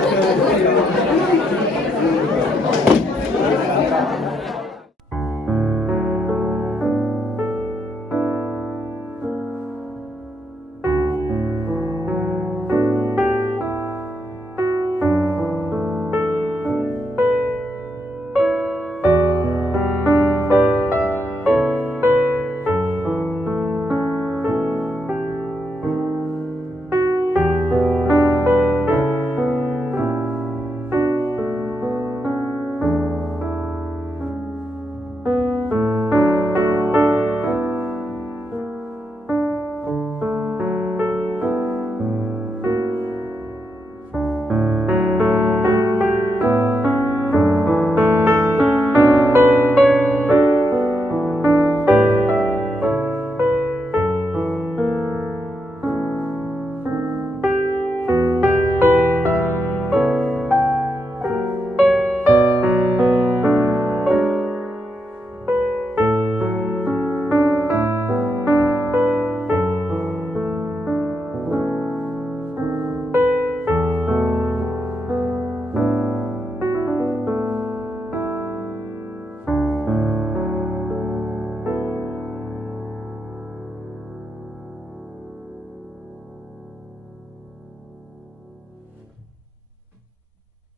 Thank you.